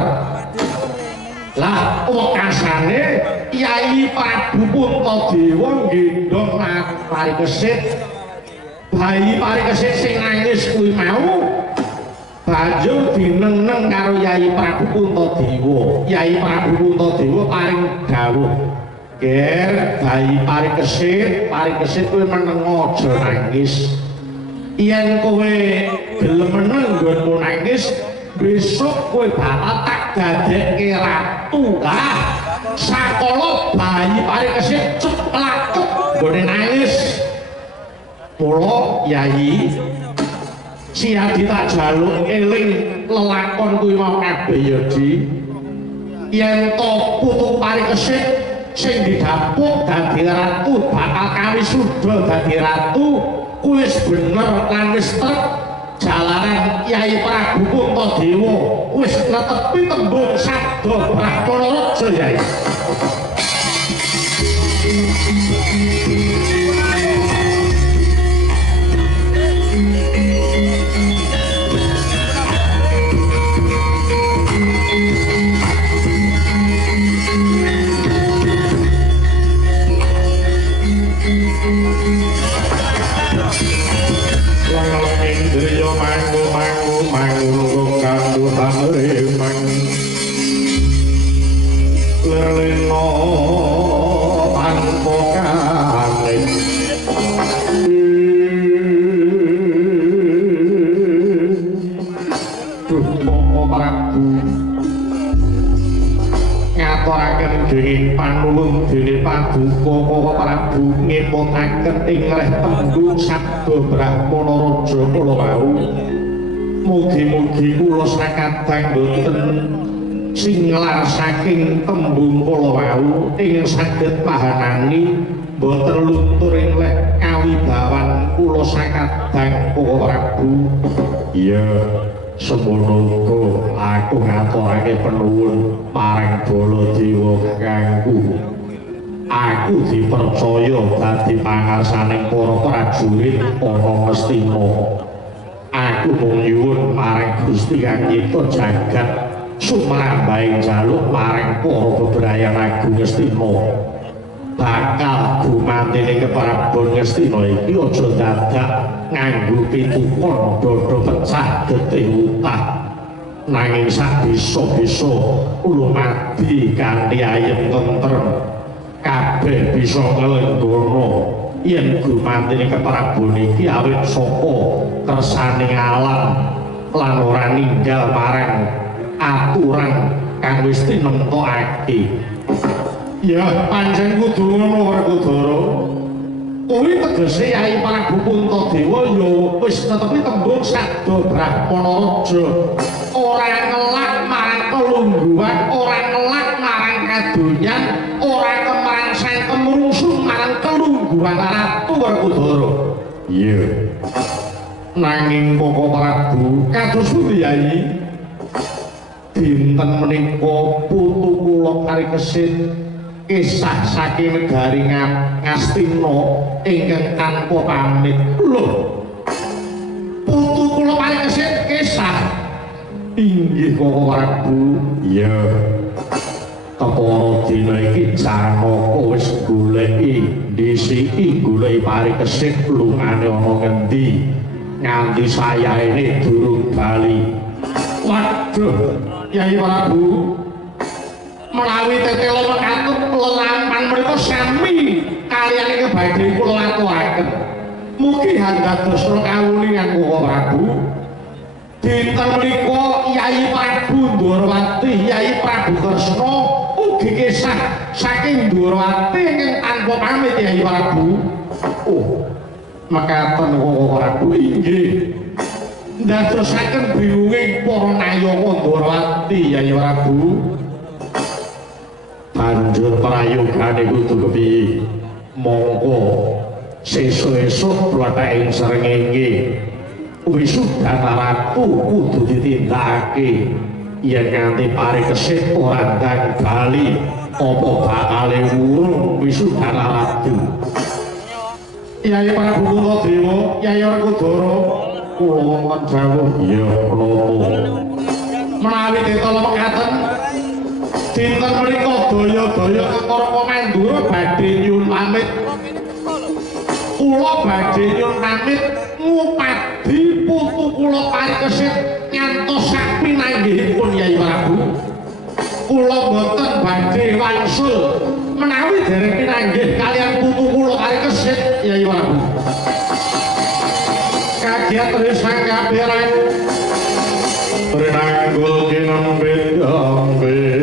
Lah wakasane Yai Prabu Puntadewa gendong Parikesit. Bayi Parikesit sing nangis kuwi mau banjur dineneng karo Yai Prabu Puntadewa. Yai Prabu Puntadewa paring dawuh, "Ger, bayi Parikesit kuwi meneng aja nangis. Yen kowe gelem meneng nggonmu nangis, besok kowe bakal tak dadekke ratu." Lah sakala bayi Parikesit ceplakep nggone nangis. Mula Yai siadi tak jaluk eling lelakon kuwi mau kabeh ya Di. Yen to putu Parikesit sing didapuk dadi ratu bakal kawisuda dadi ratu, kuwi wis bener lan wis trep. Jalaran Yai Prabu Puntadewa wis netepi tembung sabda Brahmana Raja Yai. Indriya mangu paduka Prabu ngeputaken ing reh tembung sabda Brahmana Raja kula wau. Mugi-mugi kula sakadang boten singlar saking tembung kula wau ing saged pahanani boten luntur ing lek kawibawan kula sakadang Prabu. Iya, semono uga aku ngaturake penuwun marang Baladewa kanggo aku dipercaya dadi pangarsaning para prajurit ana Ngastina. Aku mung nyuwun marang Gusti Kang Nyipta jagat sumrambahing jaluk marang para bebrayan Agung Ngastina. Bakal gumantining keprabon Ngastina iki aja dadak nganggo pitukon dodo pecah getih utah. Nanging sak bisa-bisa lumadi kanthi ayem tentrem. Kabeh bisa nglenggono yen gumantining keprabon iki awit saka kersaning alam lan ora ninggal marang aturan kang wis tinentokake. Ya pancen kudu ngono Werkudara. Kuwi tegese Yai Prabu Puntadewa ya wis netepi tembung sabda Brahmana Raja. Ora ngelak marang kelungguhan, ora ngelak marang kadonyan, ora kemarangsang kemrungsung marang kelungguhan Ratu Werkudara. Iya. Nanging Koko Prabu kados pundi Yai? Dinten menika putu kula karikesit kisah saking negari Ngastina ingkang tanpa pamit. Lho, putu kula parikesit kisah. Inggih Koko Prabu. Iya. Kepara dina iki Janaka wis goleki ndhisiki goleki parikesit lungane ana ngendi nganti sayane durung bali. Waduh, Yai Prabu, menawi tetelo mekatut lelampahan menika sami kaliyan ing badhe kula aturaken. Mugi handadosna kawulingan Koko Prabu. Dinten menika Yai Prabu Ndrawati, Yai Prabu Kresna ugi kisah saking Ndrawati ingkang tanpa pamit Yai Prabu. Oh, mekaten Koko Prabu inggih. Ndadosaken bingunging para nayaka Ndrawati Yai Prabu. Banjur prayogane kudu kepiye? Monggo sesuk-esuk plataking srengenge wisudan ratu kudu ditindakake. Yen nganti parikesit ora ndang bali apa bakale wurung wisudan ratu. Yai Prabu Puntadewa, Yai Werkudara, kula wonten dawuh. Iya, menapa? Menawi ditala mekaten dinten menika daya-daya para komandura badhe nyuwun pamit. Kula badhe nyuwun pamit ngupadi putu kula parikesit ngantos sak pinanggihipun Yai Prabu. Kula boten badhe wangsul menawi dereng pinanggih kalian putu kula parikesit Yai Prabu. Kagiat risang kaberan Renanggul kinembit gambit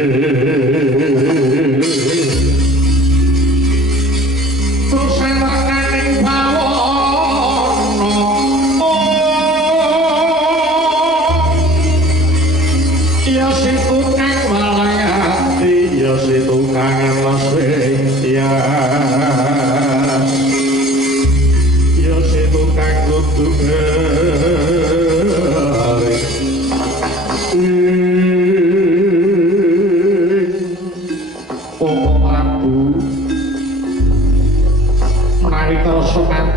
Susananing bawono Ya si tukang malang hati Ya si tukang mesring ya Ya si tukang duduk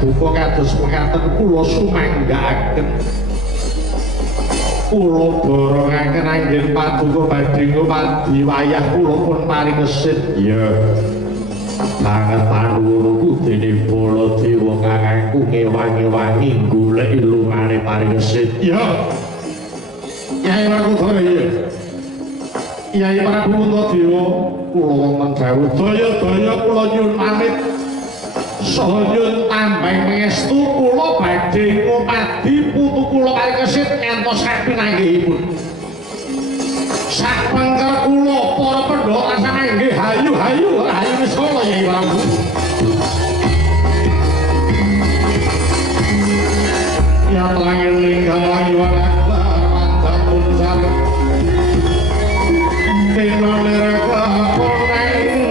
duka kados mekaten kula sumanggaaken kula borongaken anggen paduka badhe ngupadi wayah kula pun parikesit. Iya banget panuwunku dene Baladewa kakangku ngewangi-wangi golek lungane parikesit. Iya Yai Werkudara. Iya Yai Prabu Puntadewa, kula wonten dawuh daya-daya kula nyuwun pamit saha nyuwun tambah pangestu kula badhe ngupadi putu kula parikesit ngantos sak pinanggihipun. Sak pengker kula para pendhita sanggih hayu-hayu wis kala Yai Prabu ya langit lingkang wangi wanak mantap puncak tino neraka koneng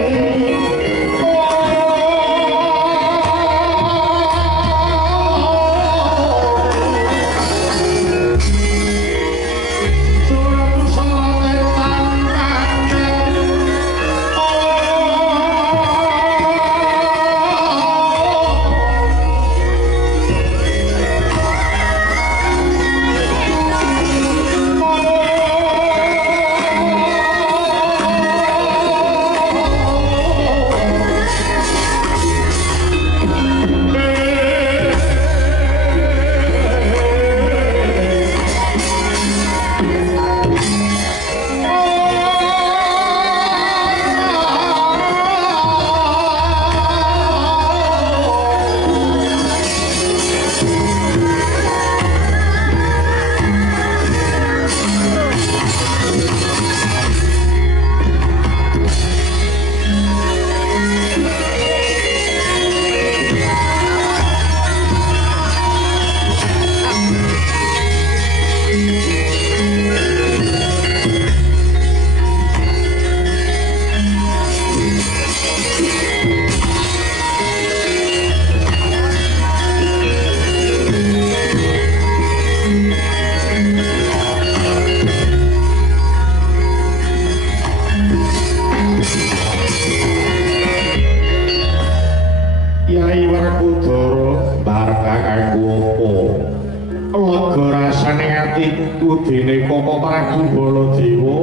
dene Koko Prabu Baladewa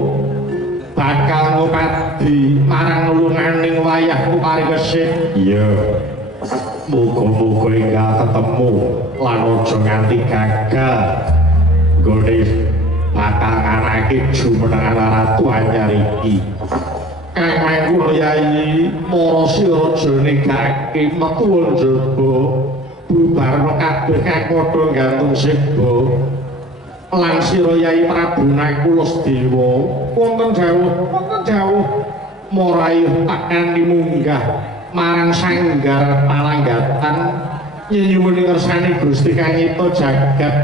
bakal ngupadi marang nulunganing wayahmu parikesit. Iya. Muga-muga enggal ketemu lan aja nganti gagal. Nggone bakal nganake jumenengan ratu anyar iki. Kakangku Yayi mara sira jenengake metu njaba bubarno kabeh kang padha gantung seba. Lan sira Yai Prabu Nakulasdewa wonten dawuh moraih takani munggah marang sanggar palanggatan nyuwun ngersani Gusti Kang Ita jagat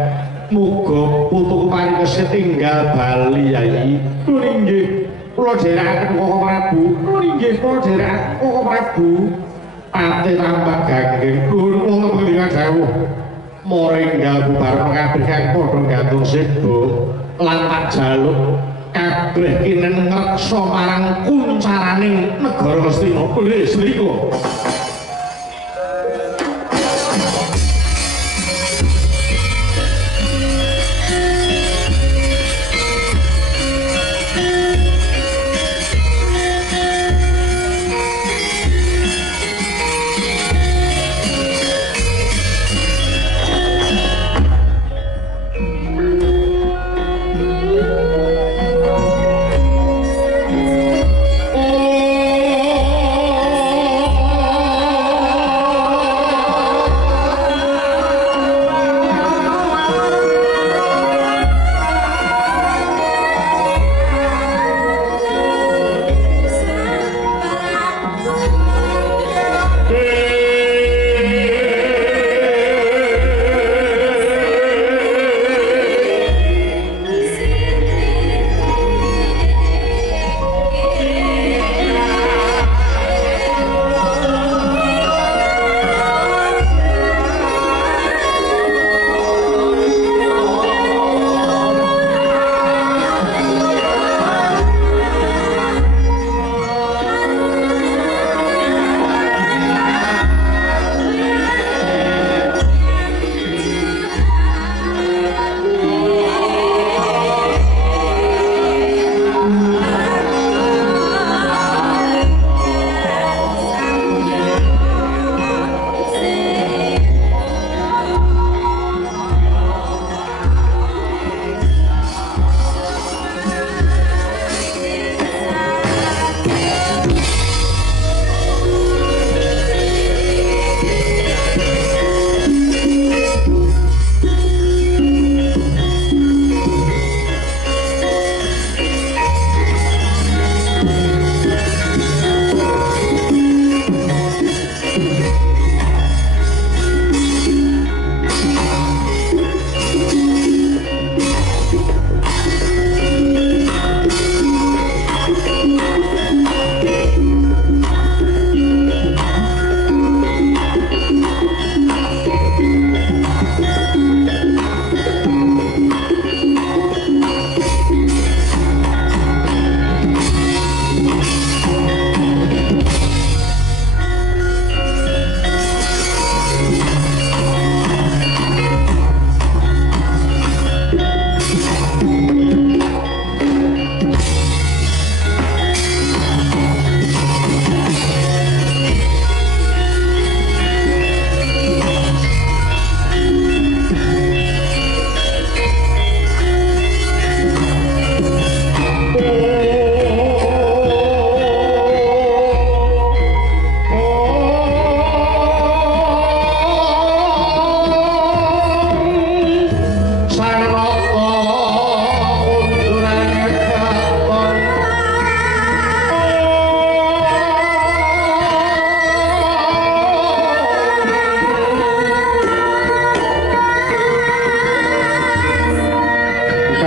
muga putuku parikesit tinggal bali Yai. Nggih kula dherekaken Koko Prabu. Nggih kula dherekaken Koko Prabu. Pate tambah ganggeng wonten pengendika dawuh moringgal bubar kabeh kang padha gantung seba lan tak jaluk kabeh kinen ngreksa marang kuncaraning negara Ngastina. Wis niku.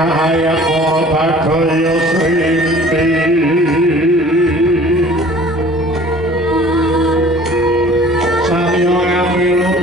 cahaya kodaya srimpi samya ngamilu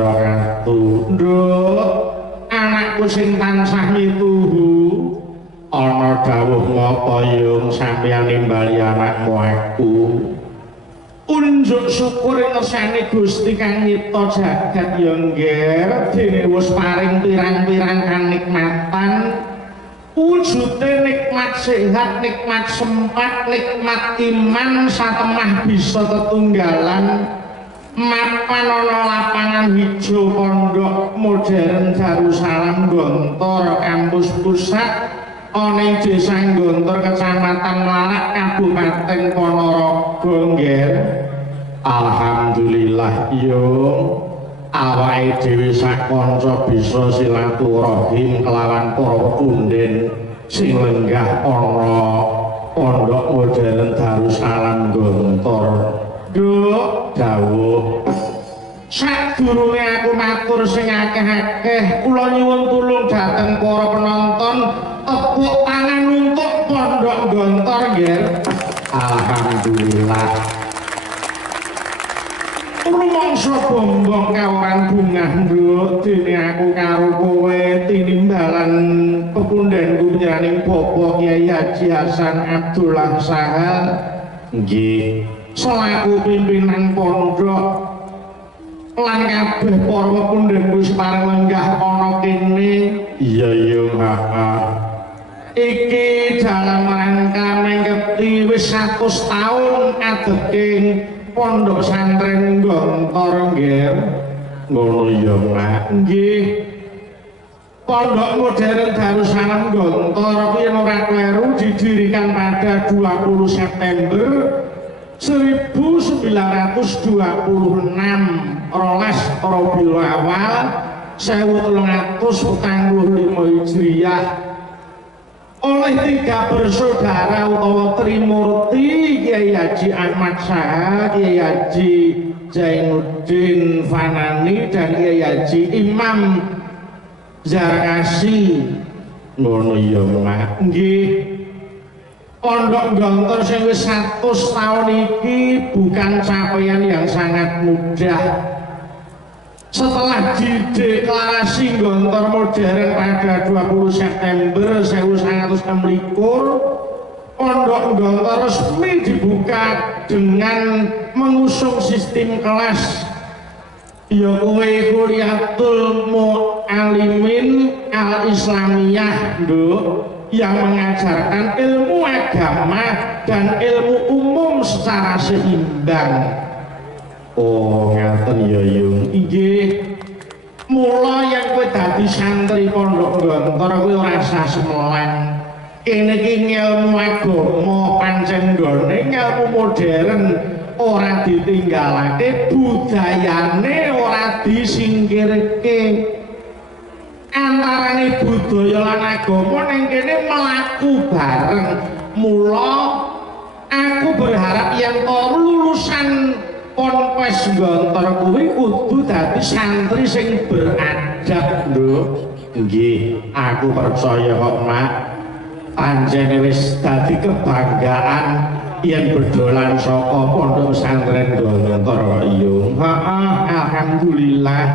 Ratu. Nduk, anakku sing tansah mituhu. Ana dawuh ngapa yung sampeyan nimbali anakmu aku? Unjuk syukur ngersane Gusti kang nyipta jagat ya nggih, dene wis paring pirang-pirang kanikmatan. Wujude nikmat sehat, nikmat sempat, nikmat iman satemah bisa tetunggalan. Mapan ana lapangan hijau pondok modern Darussalam Gontor kampus pusat ana ing Desa Gontor Kecamatan Larak Kabupaten Ponorogo nggih. Alhamdulillah yung awake dhewe sakanca bisa silaturahim kelawan para punden sing lenggah ana pondok modern Darussalam Gontor. Nduk, Dawuh sadurunge aku matur sing akeh-akeh, kula nyuwun tulung dhateng para penonton tepuk tangan untuk Pondok Gontor nggih. alhamdulillah. Rumangsa bombong kawan bungah nduk dene aku karo kowe tinimbalan pepundhenku nyaning Bapak Kyai Haji Hasan Abdullah Sahal Nggih, selaku pimpinan pondok lan kabeh para pepundhenku separeng lenggah ana kene. iya yung Iki dalam rangka mengeti wis 100 tahun adeking Pondok Santren Gontor nggih. ngono ya Mak. Nggih. Pondok modern Darussalam Gontor kuwi ora kleru didirikan pada 20 September 1926 rolas Rabiul Awal 1345 Hijriah oleh 3 bersaudara utawa Trimurti Kyai Haji Ahmad Saha, Kyai Haji Zainuddin Fanani dan Kyai Haji Imam Zarkasi. Ngono ya Mak. Nggih. Pondok Gontor sing wis 100 tahun iki bukan capaian yang sangat mudah. Setelah dideklarasi Gontor modern pada 20 September 1926, Pondok Gontor resmi dibuka dengan mengusung sistem kelas ya kuwi Kuliatul Mu'allimin Al-Islamiyah nduk, yang mengajarkan ilmu agama dan ilmu umum secara seimbang. Oh ngaten ya yung. Inggih. Mula yang kowe dadi santri Pondok Gontor kuwi ora usah semelan. Kene iki ilmu agama pancen nggone ilmu modern ora ditinggalake, budayane ora disingkirke. Antarane budaya lan agama ning kene mlaku bareng. Mula aku berharap yang lulusan Ponpes Gontor kuwi kudu dadi santri sing beradab lho. Nggih, aku percaya kok Mak. Pancene wis dadi kebanggaan yen berdolan saka Pondok Pesantren Gontor kok iya. Heeh, alhamdulillah.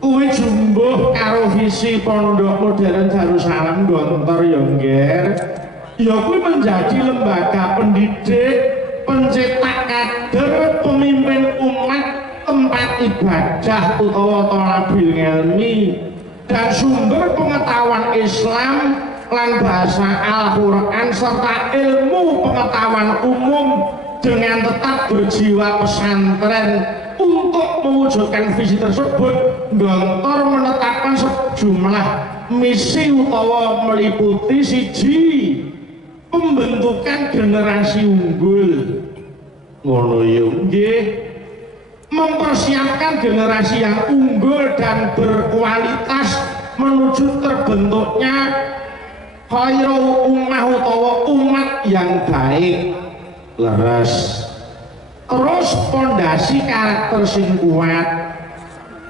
Kuwi jumbuh karo visi Pondok Modern Darussalam Gontor ya nggih. Ya kuwi menjadi lembaga pendidik, pencetak kader, pemimpin umat, tempat ibadah utawa thalabil ilmi dan sumber pengetahuan Islam lan bahasa Al-Quran serta ilmu pengetahuan umum dengan tetap berjiwa pesantren. Untuk mewujudkan visi tersebut, Gontor menetapkan sejumlah misi utawa meliputi siji pembentukan generasi unggul. Ngono ya. Nggih. Mempersiapkan generasi yang unggul dan berkualitas menuju terbentuknya khairul ummah utawa umat yang baik. Leres. Terus pondasi karakter sing kuat,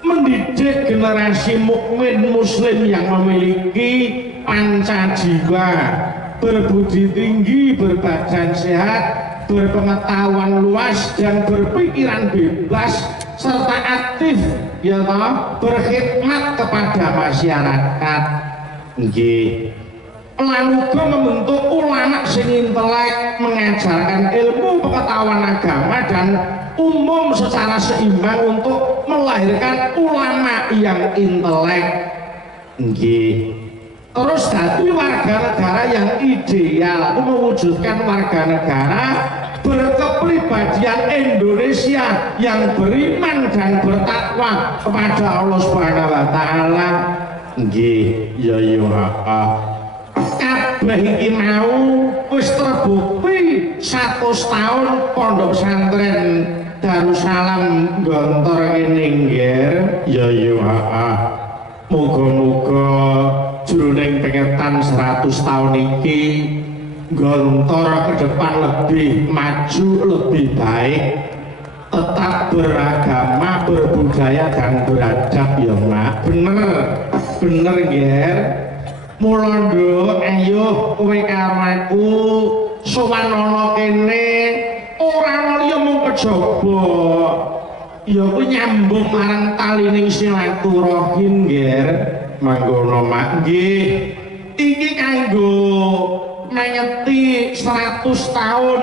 mendidik generasi mukmin muslim yang memiliki panca jiwa, berbudi tinggi, berbadan sehat, berpengetahuan luas dan berpikiran bebas serta aktif ya toh berkhidmat kepada masyarakat nggih lan uga membentuk ulama sing intelek mengajarkan ilmu pengetahuan agama dan umum secara seimbang untuk melahirkan ulama yang intelek nggih terus dadi warga negara yang ideal mewujudkan warga negara berkepribadian Indonesia yang beriman dan bertakwa kepada Allah Subhanahu wa taala nggih ya kabeh iki mau wis terbukti 100 tahun pondok pesantren Darussalam Gontor ini nggih ya muga-muga jroning pengetan 100 tahun iki Gontor ke depan lebih maju lebih baik tetap beragama berbudaya dan beradab ya mak bener nggih mula nduk ayo kowe karo aku sowan ana kene ora liya mung kejaba ya kuwi nyambung marang talining silaturahim nggih mangkono mak nggih iki kanggo mengeti 100 tahun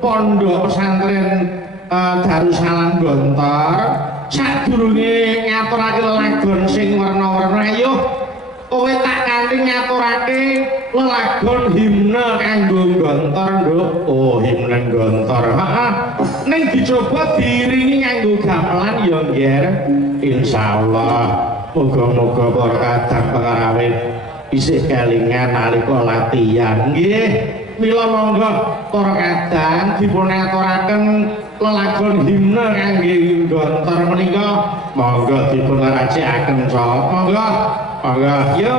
pondok pesantren Darussalam Gontor sadurunge ngaturake lelagon sing warna-warna ayo kowe tak kanthi ngaturake lelagon himne kanggo Gontor nduk oh himne Gontor heeh ning dicoba diiringi nganggo gamelan ya nggih insyaallah muga-muga para kadang pengarawit isih kelingan nalika latihan nggih mila monggo para kadang dipun aturaken lelagon himne kangge Gontor menika monggo dipun racikaken monggo yo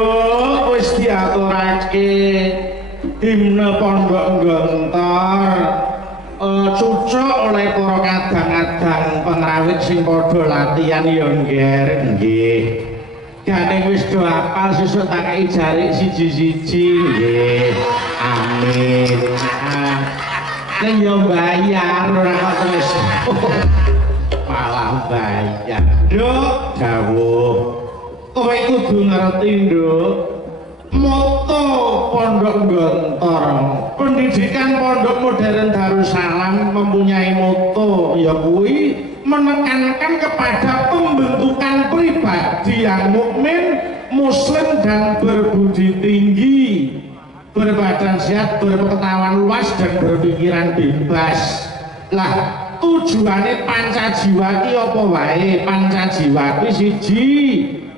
Nduk wis diaturake himne Pondok Gontor cucuk oleh para kadang-kadang pengrawit sing padha latihan ya ngger nggih. Gandeng wis do apal sesuk tak kei jarik siji-siji nggih. Amin. Nek yo bayar ora kok wis malah bayar. Nduk dawuh. Kowe kudu ngerti, Nduk. Moto Pondok Gontor, pendidikan Pondok Modern Darussalam mempunyai moto ya kuwi menekankan kepada pembentukan pribadi yang mukmin, muslim dan berbudi tinggi, berbadan sehat, berpengetahuan luas dan berpikiran bebas. Lah tujuane Pancajiwa ki apa wae? Pancajiwa kuwi siji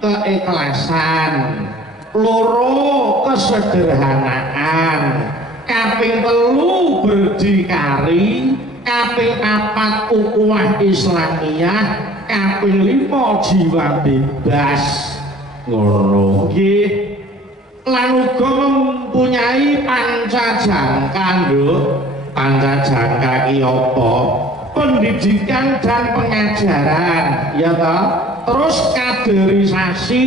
keikhlasan, loro kesederhanaan, kaping telu berdikari, kaping papat ukhuwah Islamiyah, kaping lima jiwa bebas. Ngono nggih. Lan uga mempunyai pancajangka, Nduk. Pancajangka ki apa? Pendidikan dan pengajaran, ya toh? Terus kaderisasi,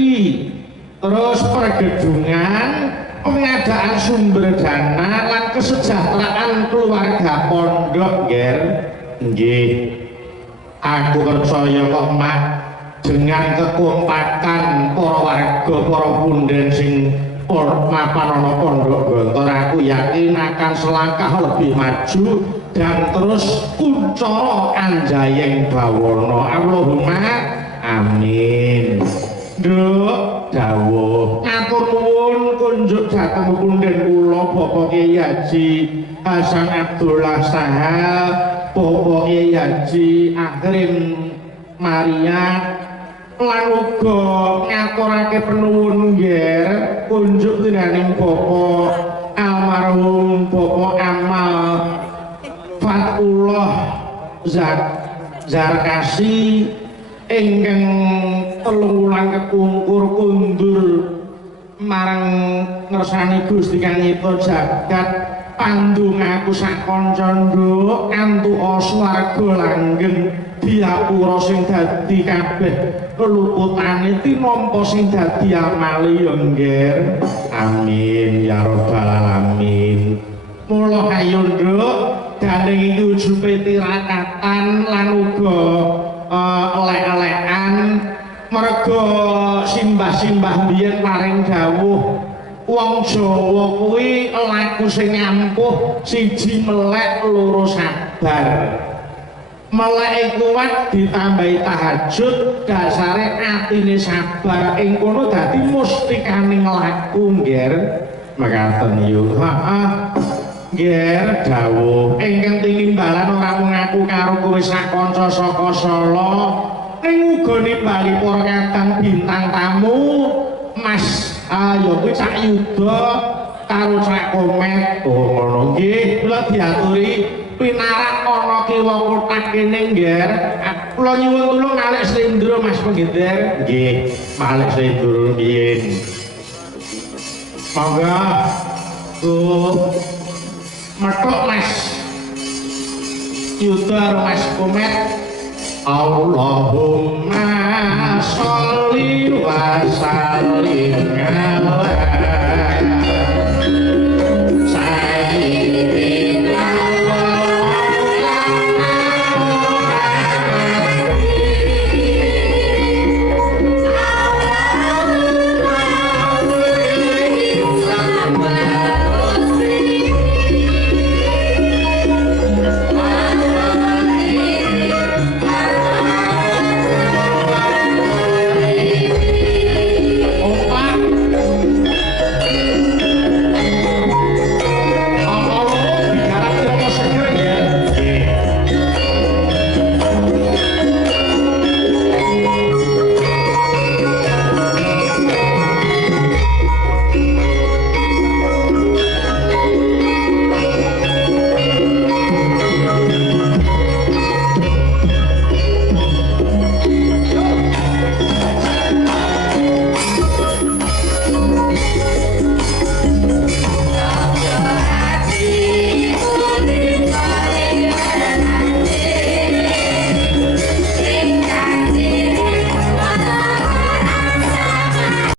terus pergedungan, pengadaan sumber dana lan kesejahteraan keluarga pondok ger nggih. Aku percaya kok Mak dengan kekompakan para warga para punden sing mapan ana Pondok Gontor, aku yakin akan selangkah lebih maju dan terus kuncara anjayeng bawana. Allahumma amin. Nduk dawuh ngatur nuwun kunjuk dhateng punden kula Bapak Kyai Haji Hasan Abdullah Sahal, Bapak Kyai Haji Akrim Maria, lan uga ngaturake penuwun nggih kunjuk dening Bapak almarhum Bapak Amal Fatullah Zarkasi ingkang telung wulan kepungkur kundur marang ngersani Gusti Kang Nyipta jagat pandung aku sak kanca nduk antuk swarga langgeng diapura sing dadi kabeh keluputane tinampa sing dadi amale ya ngger. Amin ya rabbal alamin. Mula ayo nduk gandeng iki ujube tirakatan lan uga elek-elekan merga simbah-simbah biyen paring dawuh wong Jawa kuwi laku sing ampuh siji melek loro sabar. Melek kuat ditambahi tahajud dasare atine sabar ing kono dadi mustikaning laku ngger. Mekaten yo. Heeh. Nger dawuh ingkang tinimbalan ora mung aku karo kowe sak kanca saka Solo ning uga nimbali para kadang bintang tamu Mas ya kuwi Cak Yuda karo Cak Komet. Oh ngono nggih kula diaturi pinarak ana kiwa kotak kene nger. Kula nyuwun tulung Malik Slendro Mas Penggender. Nggih Malik Slendro biyen. Monggo metok Mas Yuda Mas Komet. Allahumma sholli wa sallim